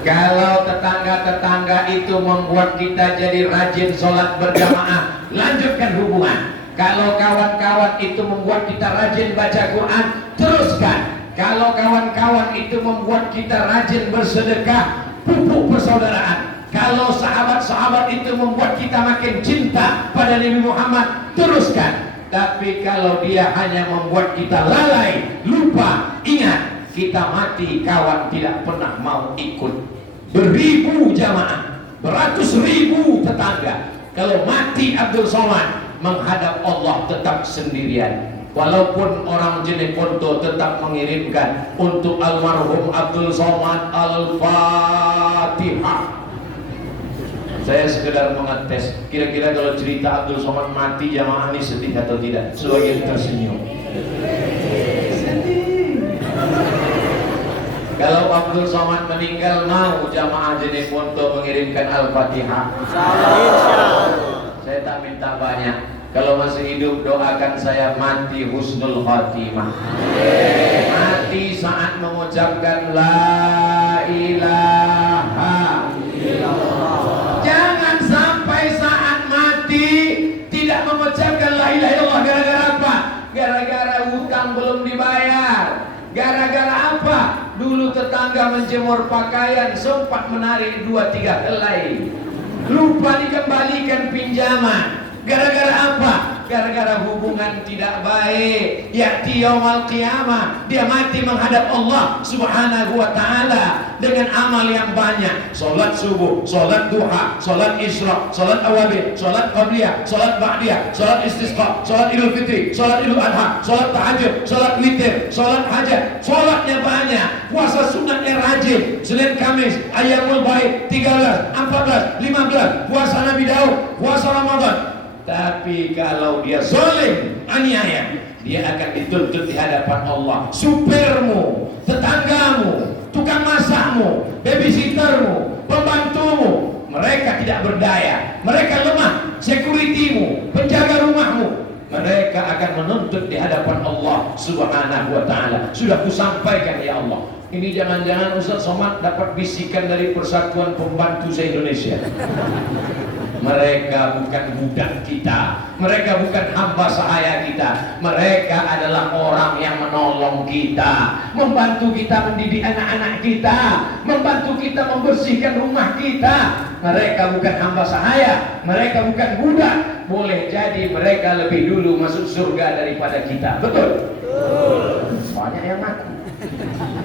Kalau tetangga-tetangga itu membuat kita jadi rajin sholat berjamaah, lanjutkan hubungan. Kalau kawan-kawan itu membuat kita rajin baca Quran, teruskan. Kalau kawan-kawan itu membuat kita rajin bersedekah, pupuk persaudaraan. Kalau sahabat-sahabat itu membuat kita makin cinta pada Nabi Muhammad, teruskan. Tapi kalau dia hanya membuat kita lalai, lupa, ingat, kita mati kawan tidak pernah mau ikut. Beribu jamaah, beratus ribu tetangga, kalau mati Abdul Somad, menghadap Allah tetap sendirian. Walaupun orang Jeneponto tetap mengirimkan untuk almarhum Abdul Somad Al-Fatihah. Saya sekedar mengetes, kira-kira kalau cerita Abdul Somad mati jamaah ini sedih atau tidak? Sebagian tersenyum. Kalau Abdul Somad meninggal, mau jamaah Jeneponto mengirimkan Al-Fatihah? Saya tak minta banyak. Kalau masih hidup, doakan saya mati husnul khatimah. Mati saat mengucapkan la ilaha illallah. Jangan sampai saat mati belum dibayar. Gara-gara apa? Dulu tetangga menjemur pakaian sempat menarik 2-3 helai, lupa dikembalikan pinjaman. Gara-gara apa? Gara-gara hubungan tidak baik. Ya'ti yaumal qiyamah, dia mati menghadap Allah subhanahu wa ta'ala dengan amal yang banyak. Salat subuh, salat duha, salat isra, salat awabin, salat qabliyah, salat ba'diyah, salat istisqa, salat idul fitri, salat idul adha, salat tahajud, salat witir, salat hajat. Salatnya banyak. Puasa sunatnya rajin. Senin Kamis, Ayyamul Baid 13, 14, 15. Puasa Nabi Daud, puasa Ramadan. Tapi kalau dia zalim, aniaya, dia akan dituntut di hadapan Allah. Supirmu, tetanggamu, tukang masakmu, babysittermu, pembantumu, mereka tidak berdaya, mereka lemah. Securitymu, penjaga rumahmu, mereka akan menuntut di hadapan Allah subhanahu wa ta'ala. Sudah kusampaikan ya Allah. Ini jangan-jangan Ustaz Somad dapat bisikan dari Persatuan Pembantu se-Indonesia. Mereka bukan budak kita, mereka bukan hamba sahaya kita, mereka adalah orang yang menolong kita, membantu kita mendidik anak-anak kita, membantu kita membersihkan rumah kita. Mereka bukan hamba sahaya, mereka bukan budak. Boleh jadi mereka lebih dulu masuk surga daripada kita. Betul? Banyak yang mati.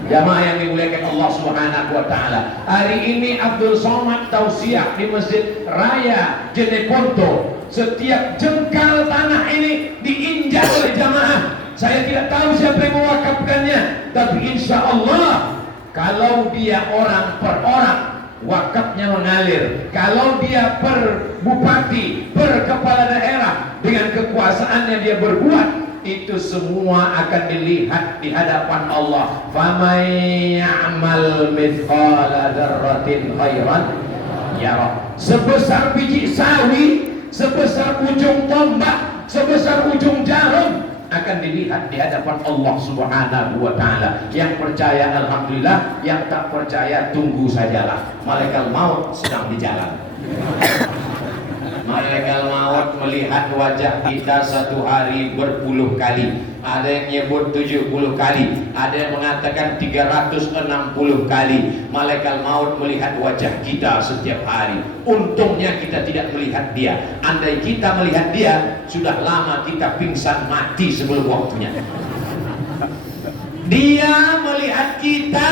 Jamaah yang dimuliakan Allah subhanahu wa ta'ala, hari ini Abdul Somad tausiah di Masjid Raya Jeneponto. Setiap jengkal tanah ini diinjak oleh jamaah. Saya tidak tahu siapa yang mewakafkannya, tapi insya Allah kalau dia orang per orang, wakafnya mengalir. Kalau dia per bupati, per kepala daerah, dengan kekuasaannya dia berbuat, itu semua akan dilihat di hadapan Allah. Faman ya'mal mithqala dzarratin khairan yarah. Sebesar biji sawi, sebesar ujung tombak, sebesar ujung jarum, akan dilihat di hadapan Allah subhanahu wa ta'ala. Yang percaya alhamdulillah, yang tak percaya tunggu sajalah. Malaikat maut sedang di jalan. Malaikat maut melihat wajah kita satu hari berpuluh kali. Ada yang nyebut 70 kali, ada yang mengatakan 360 kali. Malaikat maut melihat wajah kita setiap hari. Untungnya kita tidak melihat dia. Andai kita melihat dia, sudah lama kita pingsan mati sebelum waktunya. Dia melihat kita,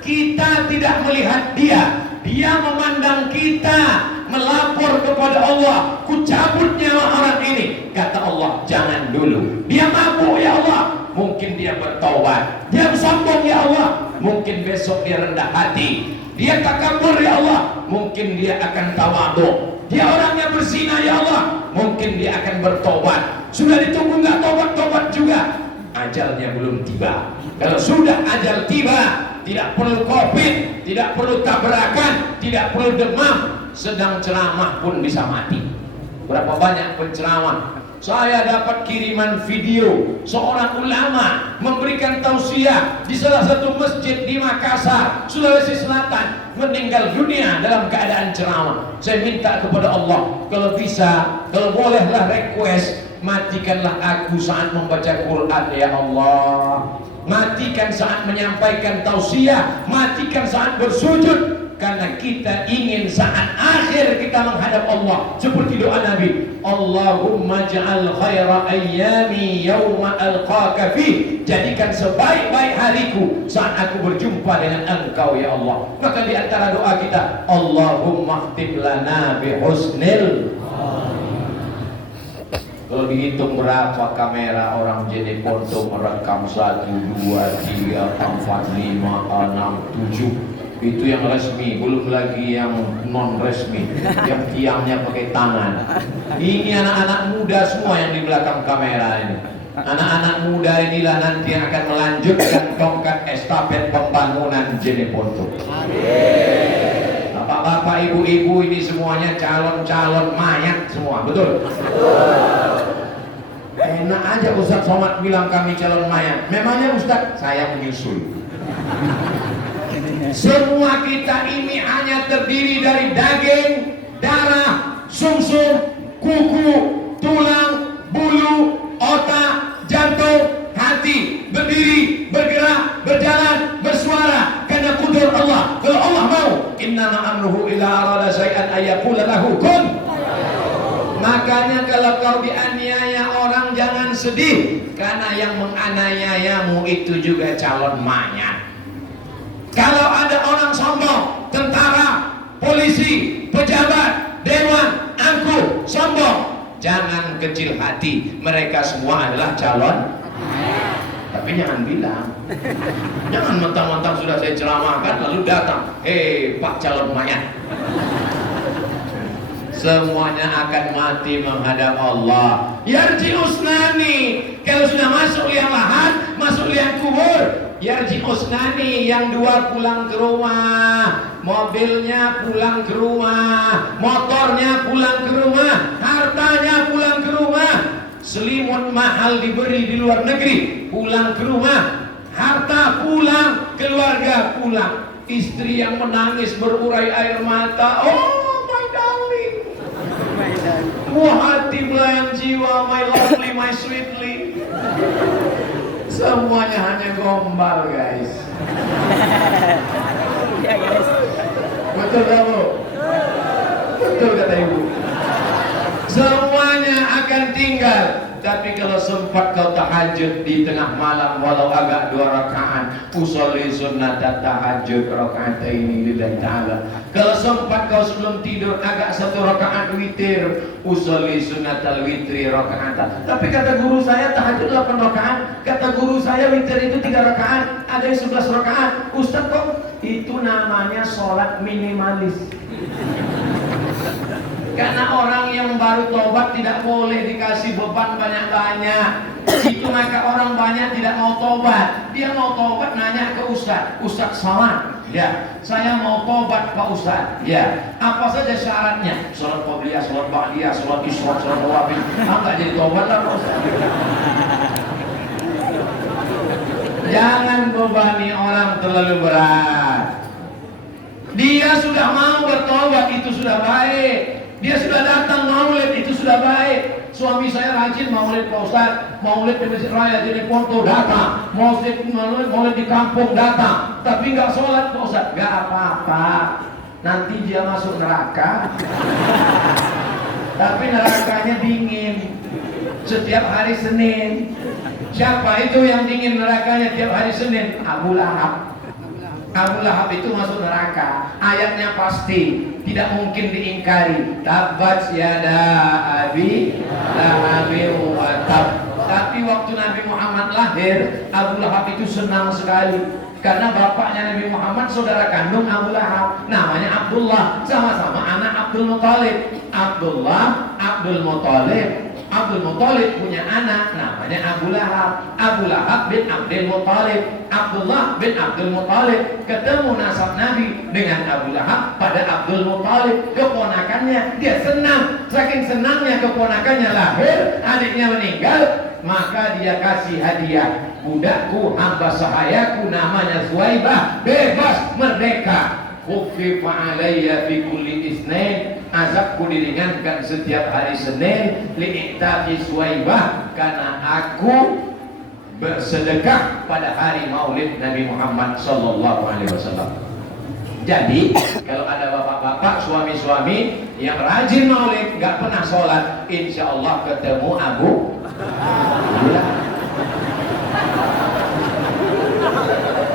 kita tidak melihat dia. Dia memandang kita, melapor kepada Allah, ku cabut nyawa orang ini. Kata Allah, jangan dulu. Dia mabuk ya Allah, mungkin dia bertobat. Dia sombong ya Allah, mungkin besok dia rendah hati. Dia takabur ya Allah, mungkin dia akan tawadhu. Dia orangnya berzina ya Allah, mungkin dia akan bertobat. Sudah ditunggu nggak tobat-tobat juga, ajalnya belum tiba. Kalau sudah ajal tiba, tidak perlu covid, tidak perlu tabrakan, tidak perlu demam, sedang ceramah pun bisa mati. Berapa banyak penceramah? Saya dapat kiriman video seorang ulama memberikan tausiah di salah satu masjid di Makassar, Sulawesi Selatan, meninggal dunia dalam keadaan ceramah. Saya minta kepada Allah, kalau bisa, kalau bolehlah request, matikanlah aku saat membaca Quran ya Allah. Matikan saat menyampaikan tausiah, matikan saat bersujud, karena kita ingin saat akhir kita menghadap Allah seperti doa Nabi, Allahumma ja'al khaira ayyami yawma alqaka fi, jadikan sebaik-baik hariku saat aku berjumpa dengan Engkau ya Allah. Maka di antara doa kita, Allahumma khtim lana bi husnil. Kalau dihitung berapa kamera orang Jeneponto merekam 1, 2, 3, 4, 5, 6, 7. Itu yang resmi, belum lagi yang non resmi, yang tiangnya pakai tangan. Ini anak-anak muda semua yang di belakang kamera ini. Anak-anak muda inilah nanti yang akan melanjutkan tongkat estafet pembangunan Jeneponto. Bapak-bapak, ibu-ibu ini semuanya calon-calon mayat semua, betul? Enak aja Ustaz Somad bilang kami calon mayat. Memangnya Ustaz? Saya menyusul. Semua kita ini hanya terdiri dari daging, darah, sumsum, kuku, tulang, bulu, otak, jantung, hati. kalau kau dianiaya orang jangan sedih, karena yang menganiayamu itu juga calon mayat. Kalau ada orang sombong, tentara, polisi, pejabat, dewan, angkuh, sombong, jangan kecil hati, mereka semua adalah calon. Tapi jangan bilang, jangan mentang-mentang sudah saya ceramahkan lalu datang, Pak calon mayat. Semuanya akan mati menghadap Allah. Yarji usnani, kalau sudah masuk liang lahat, masuk liang kubur. Yarji usnani, yang dua pulang ke rumah, mobilnya pulang ke rumah, motornya pulang ke rumah, hartanya pulang ke rumah. Selimut mahal diberi di luar negeri, pulang ke rumah, harta pulang, keluarga pulang. Istri yang menangis berurai air mata, oh my darling, buah hati belayan jiwa, my lovely, my sweetly. Semuanya hanya gombal guys. Betul kamu? Betul kata ibu. Semuanya akan tinggal. Tapi kalau sempat kau tahajud di tengah malam walau agak 2 rakaat, usolli sunnata tahajud rakaataini lillahi ta'ala. Kalau sempat kau sebelum tidur agak 1 rakaat witir, usolli sunnatal witri rakaatan. Tapi kata guru saya tahajud 8 rakaat, kata guru saya witir itu 3 rakaat, ada yang 11 rakaat. Ustaz kok itu namanya sholat minimalis. Karena orang yang baru tobat tidak boleh dikasih beban banyak-banyak. Itu maka orang banyak tidak mau tobat. Dia mau tobat nanya ke Ustaz, Ustaz salam. Ya, saya mau tobat Pak Ustaz. Ya, apa saja syaratnya? Sholat qabliyah, sholat ba'diyah, sholat isyraq, sholat rawatib. Enggak jadi tobat lah Pak Ustaz. Jangan bebani orang terlalu berat. Dia sudah mau bertobat, itu sudah baik. Dia sudah datang maulid, itu sudah baik. Suami saya rajin maulid Pak Ustaz, maulid di Masjid Raya di Ponto datang, maulid di kampung datang, tapi nggak sholat Pak Ustaz. Nggak apa-apa, nanti dia masuk neraka. Tapi nerakanya dingin setiap hari Senin. Siapa itu yang dingin nerakanya tiap hari Senin? Abu Lahab. Abu Lahab itu masuk neraka. Ayatnya pasti, tidak mungkin diingkari. Tabbat yada abi lahabin wa tab. Tapi waktu Nabi Muhammad lahir, Abu Lahab itu senang sekali. Karena bapaknya Nabi Muhammad saudara kandung Abu Lahab, namanya Abdullah, sama-sama anak Abdul Muthalib. Abdul Muthalib punya anak namanya Abu Lahab. Abu Lahab bin Abdul Muthalib, Abdullah bin Abdul Muthalib. Ketemu nasab Nabi dengan Abu Lahab pada Abdul Muthalib, keponakannya. Dia senang, saking senangnya keponakannya lahir, adiknya meninggal, maka dia kasih hadiah. Budakku, hamba sahayaku namanya Suwaibah, bebas, merdeka. Khuffifa alayya fi kulli isnin, azabku diringankan setiap hari Senin, li'itaqi Suwaibah, karena aku bersedekah pada hari Maulid Nabi Muhammad sallallahu alaihi wasallam. Jadi kalau ada bapak-bapak, suami-suami yang rajin maulid, gak pernah sholat, insya Allah ketemu Abu Lahab.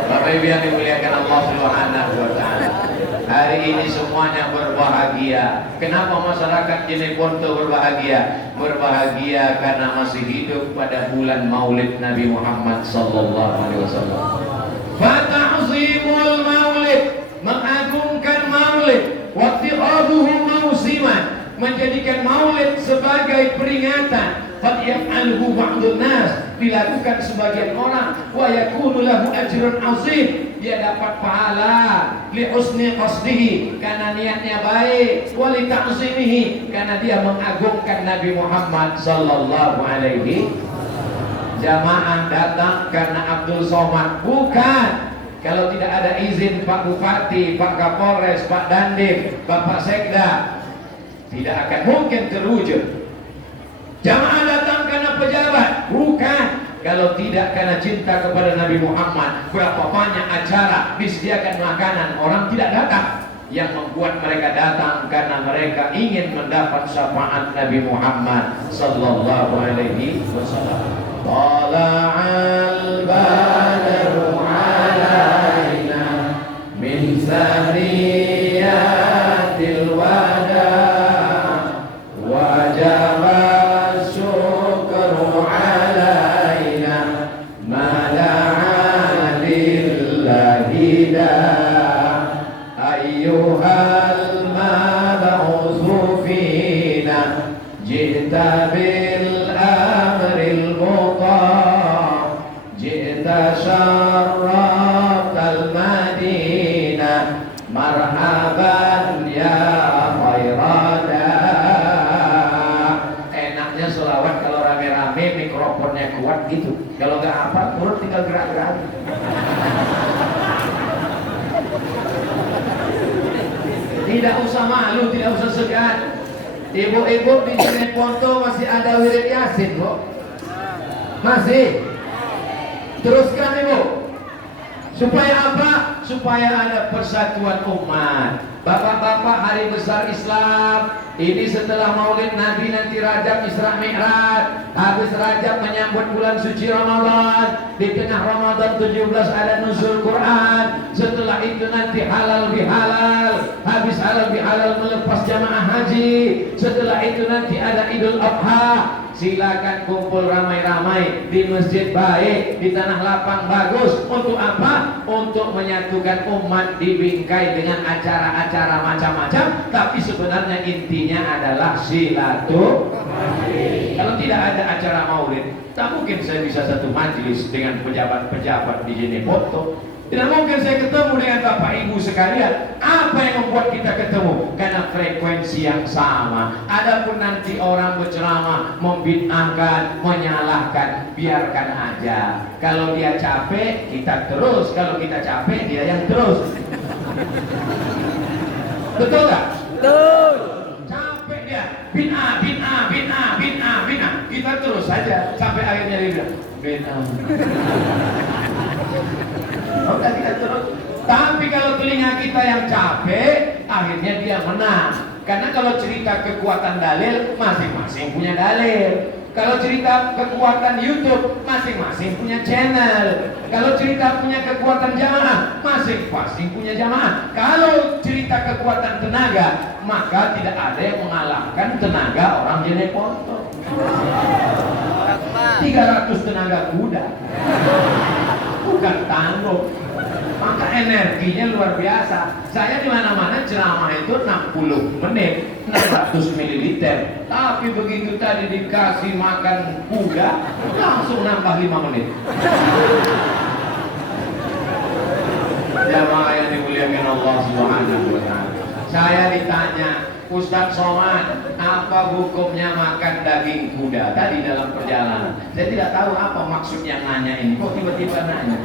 Bapak Ibu yang dimuliakan Allah Subhanahu wa Ta'ala, hari ini semuanya berbahagia. Kenapa masyarakat Jeneponto berbahagia? Berbahagia karena masih hidup pada bulan Maulid Nabi Muhammad sallallahu alaihi wasallam. Fata'zimul maulid, mengagungkan maulid, wattiqaduhu mausiman, menjadikan maulid sebagai peringatan. Fatyaf'alhu ba'dun nas, dilakukan sebagian orang, wa yakunu lahu ajrun 'azim, dia dapat pahala li husni qasdihi, karena niatnya baik, wa li ta'zimihi, karena dia mengagungkan Nabi Muhammad sallallahu alaihi. Jamaah datang karena Abdul Somad? Bukan. Kalau tidak ada izin Pak Bupati, Pak Kapolres, Pak Dandim, Bapak Sekda, tidak akan mungkin terwujud. Jamaah datang karena pejabat? Bukan. Kalau tidak karena cinta kepada Nabi Muhammad, berapa banyak acara disediakan makanan, orang tidak datang. yang membuat mereka datang karena mereka ingin mendapat syafaat Nabi Muhammad sallallahu alaihi wasallam. Tala'al badru alaina min saniyatil wada wajaba syukru alaina ma da'a lillahi da ayyuhal mab'utsu fina ji'ta bil amril muta' ji'ta syarraftal madinah marhaban ya khairada. Enaknya selawat kalau rame-rame mikrofonnya kuat gitu. Kalau nggak apa, mulut tinggal gerak-gerak. Tidak usah malu, tidak usah segan. Ibu-ibu di Jeneponto masih ada wirid Yasin kok. Masih. Teruskan ibu. Supaya apa? Supaya ada persatuan umat. Bapak-bapak, hari besar Islam ini setelah Maulid Nabi, nanti Rajab Isra Mi'raj, habis Rajab menyambut bulan suci Ramadan, di tengah Ramadan 17 ada nuzul Quran, setelah itu nanti halal bihalal, habis halal bihalal melepas jamaah haji, setelah itu nanti ada Idul Adha. Silakan kumpul ramai-ramai di masjid baik, di tanah lapang bagus. Untuk apa? Untuk menyatukan umat, dibingkai dengan acara-acara macam-macam, tapi sebenarnya intinya adalah silaturahmi. Kalau tidak ada acara maulid, tak mungkin saya bisa satu majelis dengan pejabat-pejabat di Jeneponto. Tidak mungkin saya ketemu dengan Bapak Ibu sekalian. Apa yang membuat kita ketemu? Karena frekuensi yang sama. Adapun nanti orang berceramah, membid'ahkan, menyalahkan, biarkan aja. Kalau dia capek, kita terus. Kalau kita capek, dia yang terus. Betul tak? Betul. Capek dia. Bid'ah, bid'ah, bid'ah, bid'ah, bid'ah. Kita terus saja sampai akhirnya dia bilang bid'ah. Udah kita terus. Tapi kalau telinga kita yang capek, akhirnya dia menang. Karena kalau cerita kekuatan dalil, masing-masing punya dalil. Kalau cerita kekuatan YouTube, masing-masing punya channel. Kalau cerita punya kekuatan jamaah, masing-masing punya jamaah. Kalau cerita kekuatan tenaga, maka tidak ada yang mengalahkan tenaga orang Jeneponto. 300 tenaga kuda, bukan tanggung. Maka energinya luar biasa. Saya di mana-mana ceramah itu 60 menit, 600 ml. Tapi begitu tadi dikasih makan kuda, langsung nambah 5 menit. Jamaah yang dimuliakan Allah Subhanahu wa taala. Saya ditanya, Ustadz Somad, apa hukumnya makan daging kuda tadi dalam perjalanan? Saya tidak tahu apa maksudnya nanya ini. Kok tiba-tiba nanya?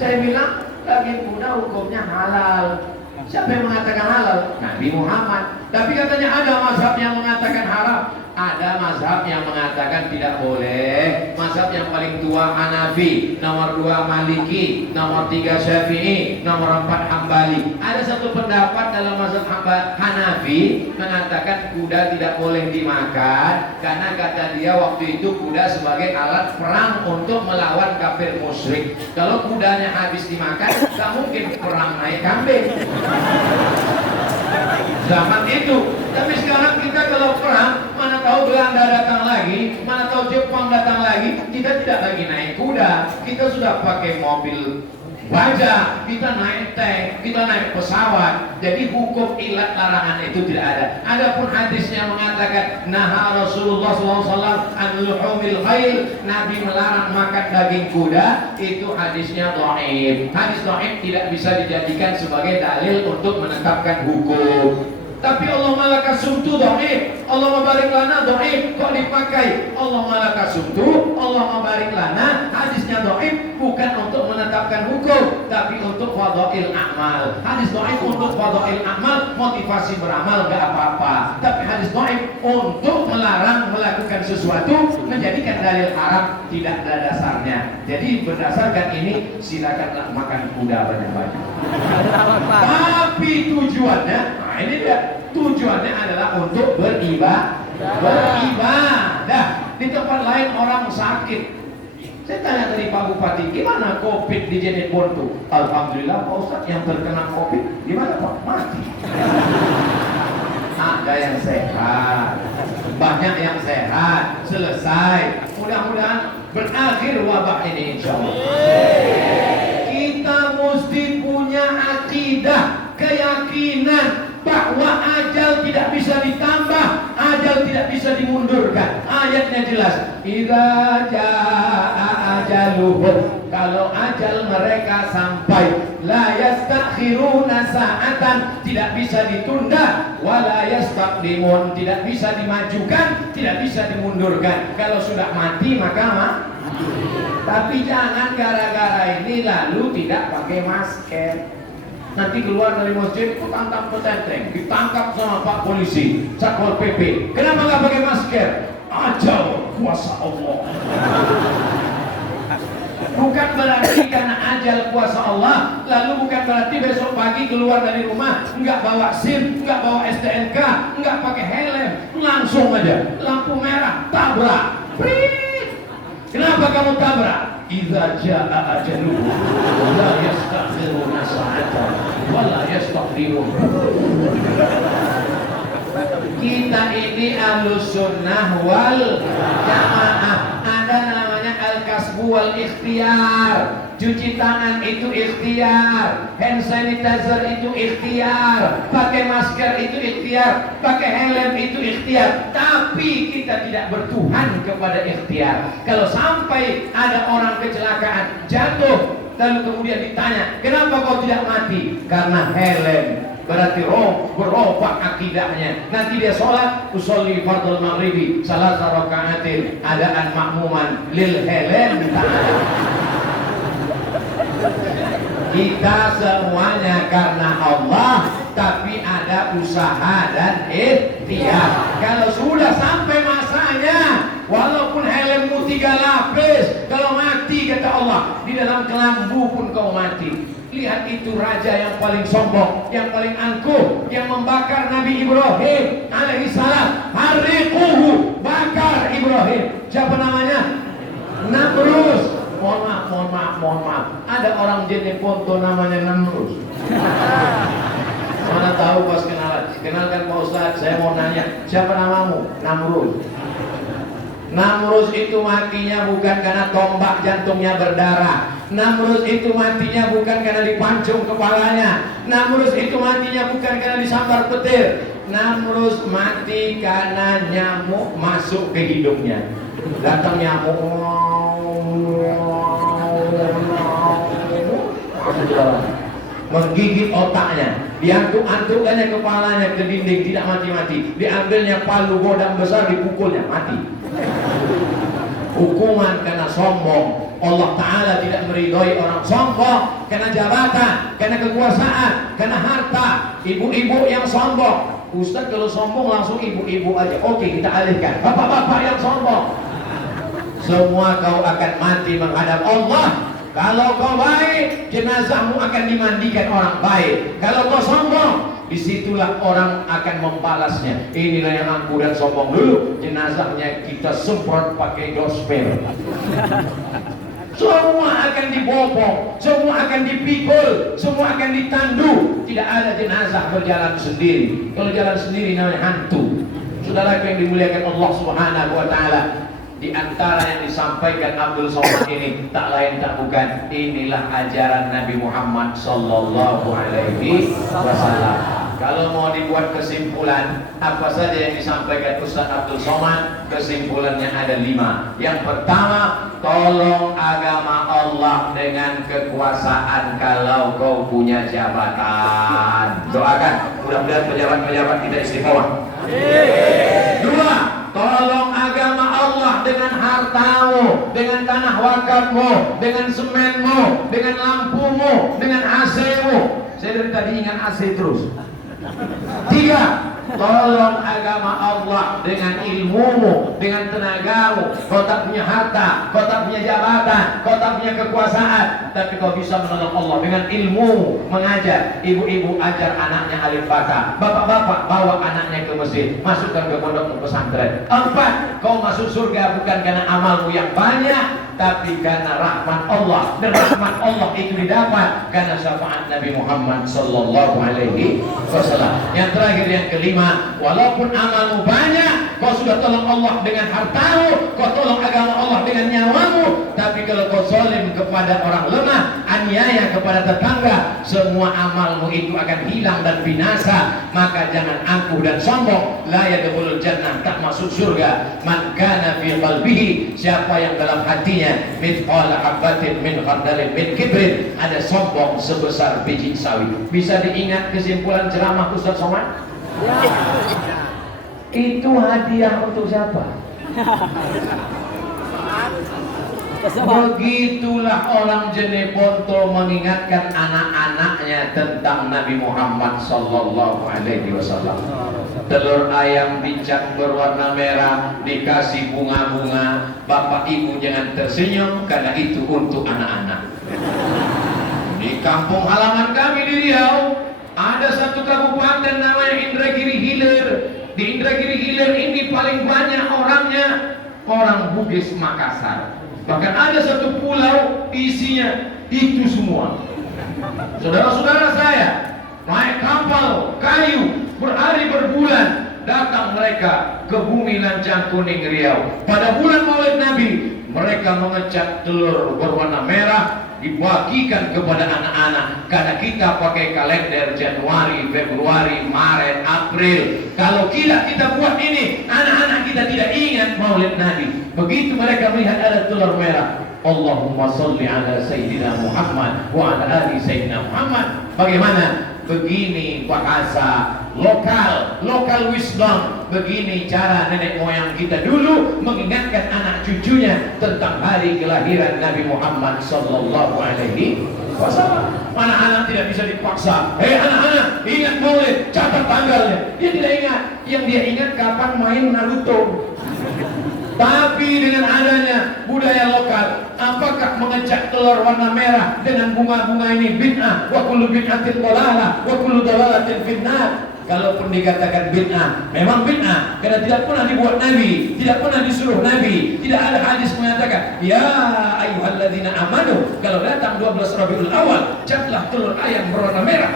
Saya bilang, daging kuda hukumnya halal. Siapa yang mengatakan halal? Nabi Muhammad. Tapi katanya ada mazhab yang mengatakan haram. Ada mazhab yang mengatakan tidak boleh. Mazhab yang paling tua Hanafi, nomor 2 Maliki, nomor 3 Syafi'i, nomor 4 Hambali. Ada satu pendapat dalam mazhab Hanafi mengatakan kuda tidak boleh dimakan karena kata dia waktu itu kuda sebagai alat perang untuk melawan kafir musyrik. Kalau kudanya habis dimakan, tak mungkin perang naik kambing. Zaman itu. Tapi sekarang kita kalau perang, mana tahu Belanda datang lagi, mana tahu Jepang datang lagi, kita tidak lagi naik kuda, kita sudah pakai mobil baja, kita naik tank, kita naik pesawat. Jadi hukum ilat larangan itu tidak ada. Adapun hadisnya mengatakan naha Rasulullah SAW an luhumil khail, Nabi melarang makan daging kuda, itu hadisnya dhaif. Hadis dhaif tidak bisa dijadikan sebagai dalil untuk menetapkan hukum. Tapi Allah malaka sumtu dhaif, Allah mabarik lana dhaif, kok dipakai Allah malaka sumtu, Allah mabarik lana, hadisnya dhaif bukan untuk menetapkan menetapkan hukum, tapi untuk fadhail amal. Hadis dhaif untuk fadhail amal, motivasi beramal nggak apa-apa. Tapi hadis dhaif untuk melarang melakukan sesuatu, menjadikan dalil haram, tidak ada dasarnya. Jadi berdasarkan ini silakanlah makan kuda banyak-banyak. Tapi tujuannya, nah ini dia, tujuannya adalah untuk beribadah. Di tempat lain orang sakit. Saya tanya tadi Pak Bupati, gimana COVID di Jeneponto? Alhamdulillah Pak Ustadz, yang terkena COVID gimana Pak? Mati. Ada yang sehat, banyak yang sehat, selesai. Mudah-mudahan berakhir wabah ini insya Allah. Kita mesti punya akidah, keyakinan bahwa ajal tidak bisa ditambah, ajal tidak bisa dimundurkan. Ayatnya jelas, idza jaa ajaluhum, kalau ajal mereka sampai, la yastakhiruna sa'atan, tidak bisa ditunda, wala yastaqdimun, tidak bisa dimajukan, tidak bisa dimundurkan. Kalau sudah mati maka mati. Tapi jangan gara-gara ini lalu tidak pakai masker. Nanti keluar dari masjid, tantang petenteng, ditangkap sama Pak Polisi, Satpol PP. Kenapa nggak pakai masker? Ajal kuasa Allah. Bukan berarti karena ajal kuasa Allah, lalu bukan berarti besok pagi keluar dari rumah nggak bawa SIM, nggak bawa STNK, nggak pakai helm, langsung aja lampu merah tabrak. Prit. Kenapa kamu tabrak? Idza jaa ajaluhum la yastakhiruna sa'atan wa la yastaqdimun. Kita ini Ahlus Sunnah wal Jamaah. Ada namanya al-kasbu wal ikhtiar. Cuci tangan itu ikhtiar, hand sanitizer itu ikhtiar, pakai masker itu ikhtiar, pakai helm itu ikhtiar. Tapi kita tidak bertuhan kepada ikhtiar. Kalau sampai ada orang kecelakaan, jatuh, lalu kemudian ditanya, kenapa kau tidak mati? Karena helm. Berarti berubah akidahnya. Nanti dia sholat, usolli fardhu maghribi salasa raka'atin adaan makmuman lil helm ta'ala. Kita semuanya karena Allah, tapi ada usaha dan ikhtiar. Kalau sudah sampai masanya, walaupun helmmu 3 lapis, kalau mati kata Allah, di dalam kelambu pun kau mati. Lihat itu raja yang paling sombong, yang paling angkuh, yang membakar Nabi Ibrahim alaihissalam. Harriquhu, bakar Ibrahim. Siapa namanya? Namrus. Mohon maaf. Ada orang Jeneponto namanya Namrus. Mana tahu pas kenalan. Kenalkan Pak Ustadz, saya mau nanya, siapa namamu? Namrus. Namrus itu matinya bukan karena tombak jantungnya berdarah. Namrus itu matinya bukan karena dipancung kepalanya. Namrus itu matinya bukan karena disambar petir. Namrus mati karena nyamuk masuk ke hidungnya. Datang nyamuk, menggigit otaknya, diantuk-antukkannya kepalanya ke dinding, tidak mati-mati. Diambilnya palu godam besar, dipukulnya, mati. Hukuman karena sombong. Allah Ta'ala tidak meridhoi orang sombong karena jabatan, karena kekuasaan, karena harta. Ibu-ibu yang sombong, Ustaz kalau sombong langsung ibu-ibu aja. Oke, kita alihkan. Bapak-bapak yang sombong, semua kau akan mati menghadap Allah. Kalau kau baik, jenazahmu akan dimandikan orang baik. Kalau kau sombong, disitulah orang akan membalasnya. Inilah yang angkuh dan sombong dulu, jenazahnya kita semprot pakai gospel. Semua akan dibopong, semua akan dipikul, semua akan ditandu. Tidak ada jenazah berjalan sendiri. Kalau jalan sendiri namanya hantu. Saudara yang dimuliakan Allah Subhanahu wa Ta'ala, di antara yang disampaikan Abdul Somad ini tak lain tak bukan, inilah ajaran Nabi Muhammad sallallahu alaihi wasallam. Kalau mau dibuat kesimpulan, apa saja yang disampaikan Ustaz Abdul Somad, kesimpulannya ada 5. Yang pertama, tolong agama Allah dengan kekuasaan kalau kau punya jabatan. Doakan, mudah-mudahan pejabat-pejabat kita istiqomah. 2, tolong agama Allah dengan hartamu, dengan tanah wakafmu, dengan semenmu, dengan lampumu, dengan AC-mu. Saya dari tadi ingat AC terus. 3. Tolong agama Allah dengan ilmumu, dengan tenagamu. Kau tak punya harta, kau tak punya jabatan, kau tak punya kekuasaan, tapi kau bisa menolong Allah dengan ilmu. Mengajar, ibu-ibu ajar anaknya alif bata, bapak-bapak bawa anaknya ke masjid, masukkan ke pondok pesantren. 4. Kau masuk surga bukan karena amalmu yang banyak, tapi karena rahmat Allah. Dan rahmat Allah itu didapat karena syafaat Nabi Muhammad sallallahu alaihi wasallam. Yang terakhir, yang kelima, walaupun amalmu banyak, kau sudah tolong Allah dengan hartamu, kau tolong agama Allah dengan nyawamu, tapi kalau kau zalim kepada orang lemah, aniaya kepada tetangga, semua amalmu itu akan hilang dan binasa. Maka jangan angkuh dan sombong. La yadkhulul jannah, tak masuk surga man kana fi qalbihi, siapa yang dalam hatinya mithqala habatin min khardalin min kibrin, ada sombong sebesar biji sawi. Bisa diingat kesimpulan ceramah Ustaz Somad? Ya. Itu hadiah untuk siapa? Begitulah orang Jeneponto mengingatkan anak-anaknya tentang Nabi Muhammad sallallahu alaihi wasallam. Telur ayam dicak berwarna merah, dikasih bunga-bunga. Bapak ibu jangan tersenyum, karena itu untuk anak-anak. Di kampung halaman kami di Riau ada satu kabupaten namanya Indragiri Hilir. Di Indragiri Hilir ini paling banyak orangnya orang Bugis Makassar. Bahkan ada satu pulau isinya itu semua. Saudara-saudara saya naik kapal kayu berhari berbulan, datang mereka ke bumi Lancang Kuning Riau. Pada bulan Maulid Nabi, mereka mengecat telur berwarna merah, dibagikan kepada anak-anak. Karena kita pakai kalender Januari, Februari, Maret, April. Kalau kita buat ini, anak-anak kita tidak ingat Maulid Nabi. Begitu mereka melihat ada telur merah, Allahumma salli ala Sayyidina Muhammad wa ala ali Sayyidina Muhammad. Bagaimana? Begini bahasa lokal wisdom. Begini cara nenek moyang kita dulu mengingatkan anak cucunya tentang hari kelahiran Nabi Muhammad sallallahu alaihi wasallam. Mana anak tidak bisa dipaksa. Hei anak-anak, ingat Maulid, catat tanggalnya. Dia tidak ingat. Yang dia ingat kapan main Naruto. Tapi dengan adanya budaya lokal, apakah mengecat telur warna merah dengan bunga-bunga ini bid'ah? Wa kullu bid'atin dhalalah wa kullu dhalalatin finnar. Kalaupun dikatakan bid'ah, memang bid'ah karena tidak pernah dibuat Nabi, tidak pernah disuruh Nabi, tidak ada hadis mengatakan ya ayyuhalladzina amanu, kalau datang 12 Rabiul Awal catlah telur ayam berwarna merah.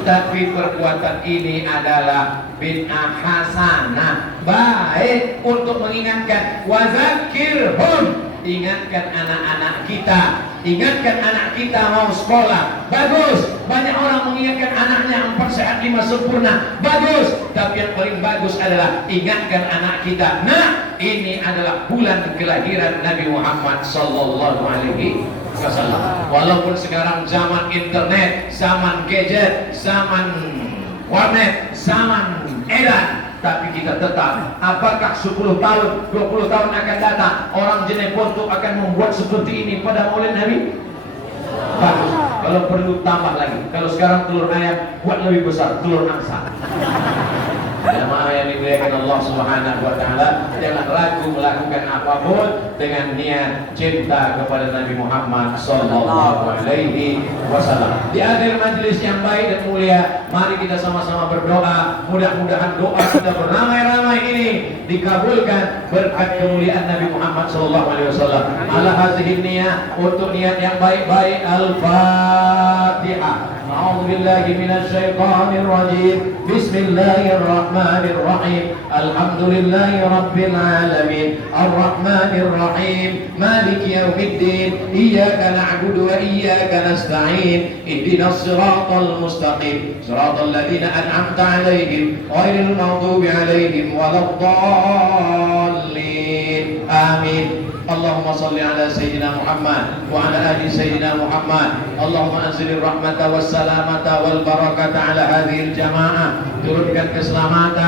Tapi perbuatan ini adalah bid'ah hasanah, baik untuk mengingatkan. Wazakirhum, ingatkan anak-anak kita, ingatkan anak kita mau sekolah, bagus. Banyak orang mengingatkan anaknya 4 sehat 5 sempurna, bagus. Tapi yang paling bagus adalah ingatkan anak kita, nah ini adalah bulan kelahiran Nabi Muhammad sallallahu alaihi wasallam. Walaupun sekarang zaman internet, zaman gadget, zaman warnet, zaman edan, tapi kita tetap, apakah 10 tahun, 20 tahun akan datang orang Jeneponto akan membuat seperti ini pada Maulid Nabi? Bagus. Kalau perlu tambah lagi. Kalau sekarang telur ayam, buat lebih besar, telur angsa. Jamaah yang dimuliakan Allah Subhanahu wa taala, jangan ragu melakukan apapun dengan niat cinta kepada Nabi Muhammad sallallahu alaihi wasallam. Di akhir majelis yang baik dan mulia, mari kita sama-sama berdoa. Mudah-mudahan doa kita beramai-ramai ini dikabulkan berkat kemuliaan Nabi Muhammad sallallahu alaihi wasallam. Ala hadhihi niyah, untuk niat yang baik-baik. Al-Fatihah. A'udzu billahi minasy syaithanir rajim. Bismillahirrahmanirrahim. Alhamdulillahi rabbil alamin. Arrahmanir rahim. Maliki yaumiddin. Iyyaka na'budu wa iyyaka nasta'in. Ihdinas siratal mustaqim. Siratal ladzina an'amta 'alaihim ghairil maghdubi 'alaihim waladdallin. Amin. Allahumma salli ala Sayyidina Muhammad wa ala ali Sayyidina Muhammad. Allahumma anzilir rahmata was salamata wal barakata ala hadhil jamaah. Turunkan keselamatan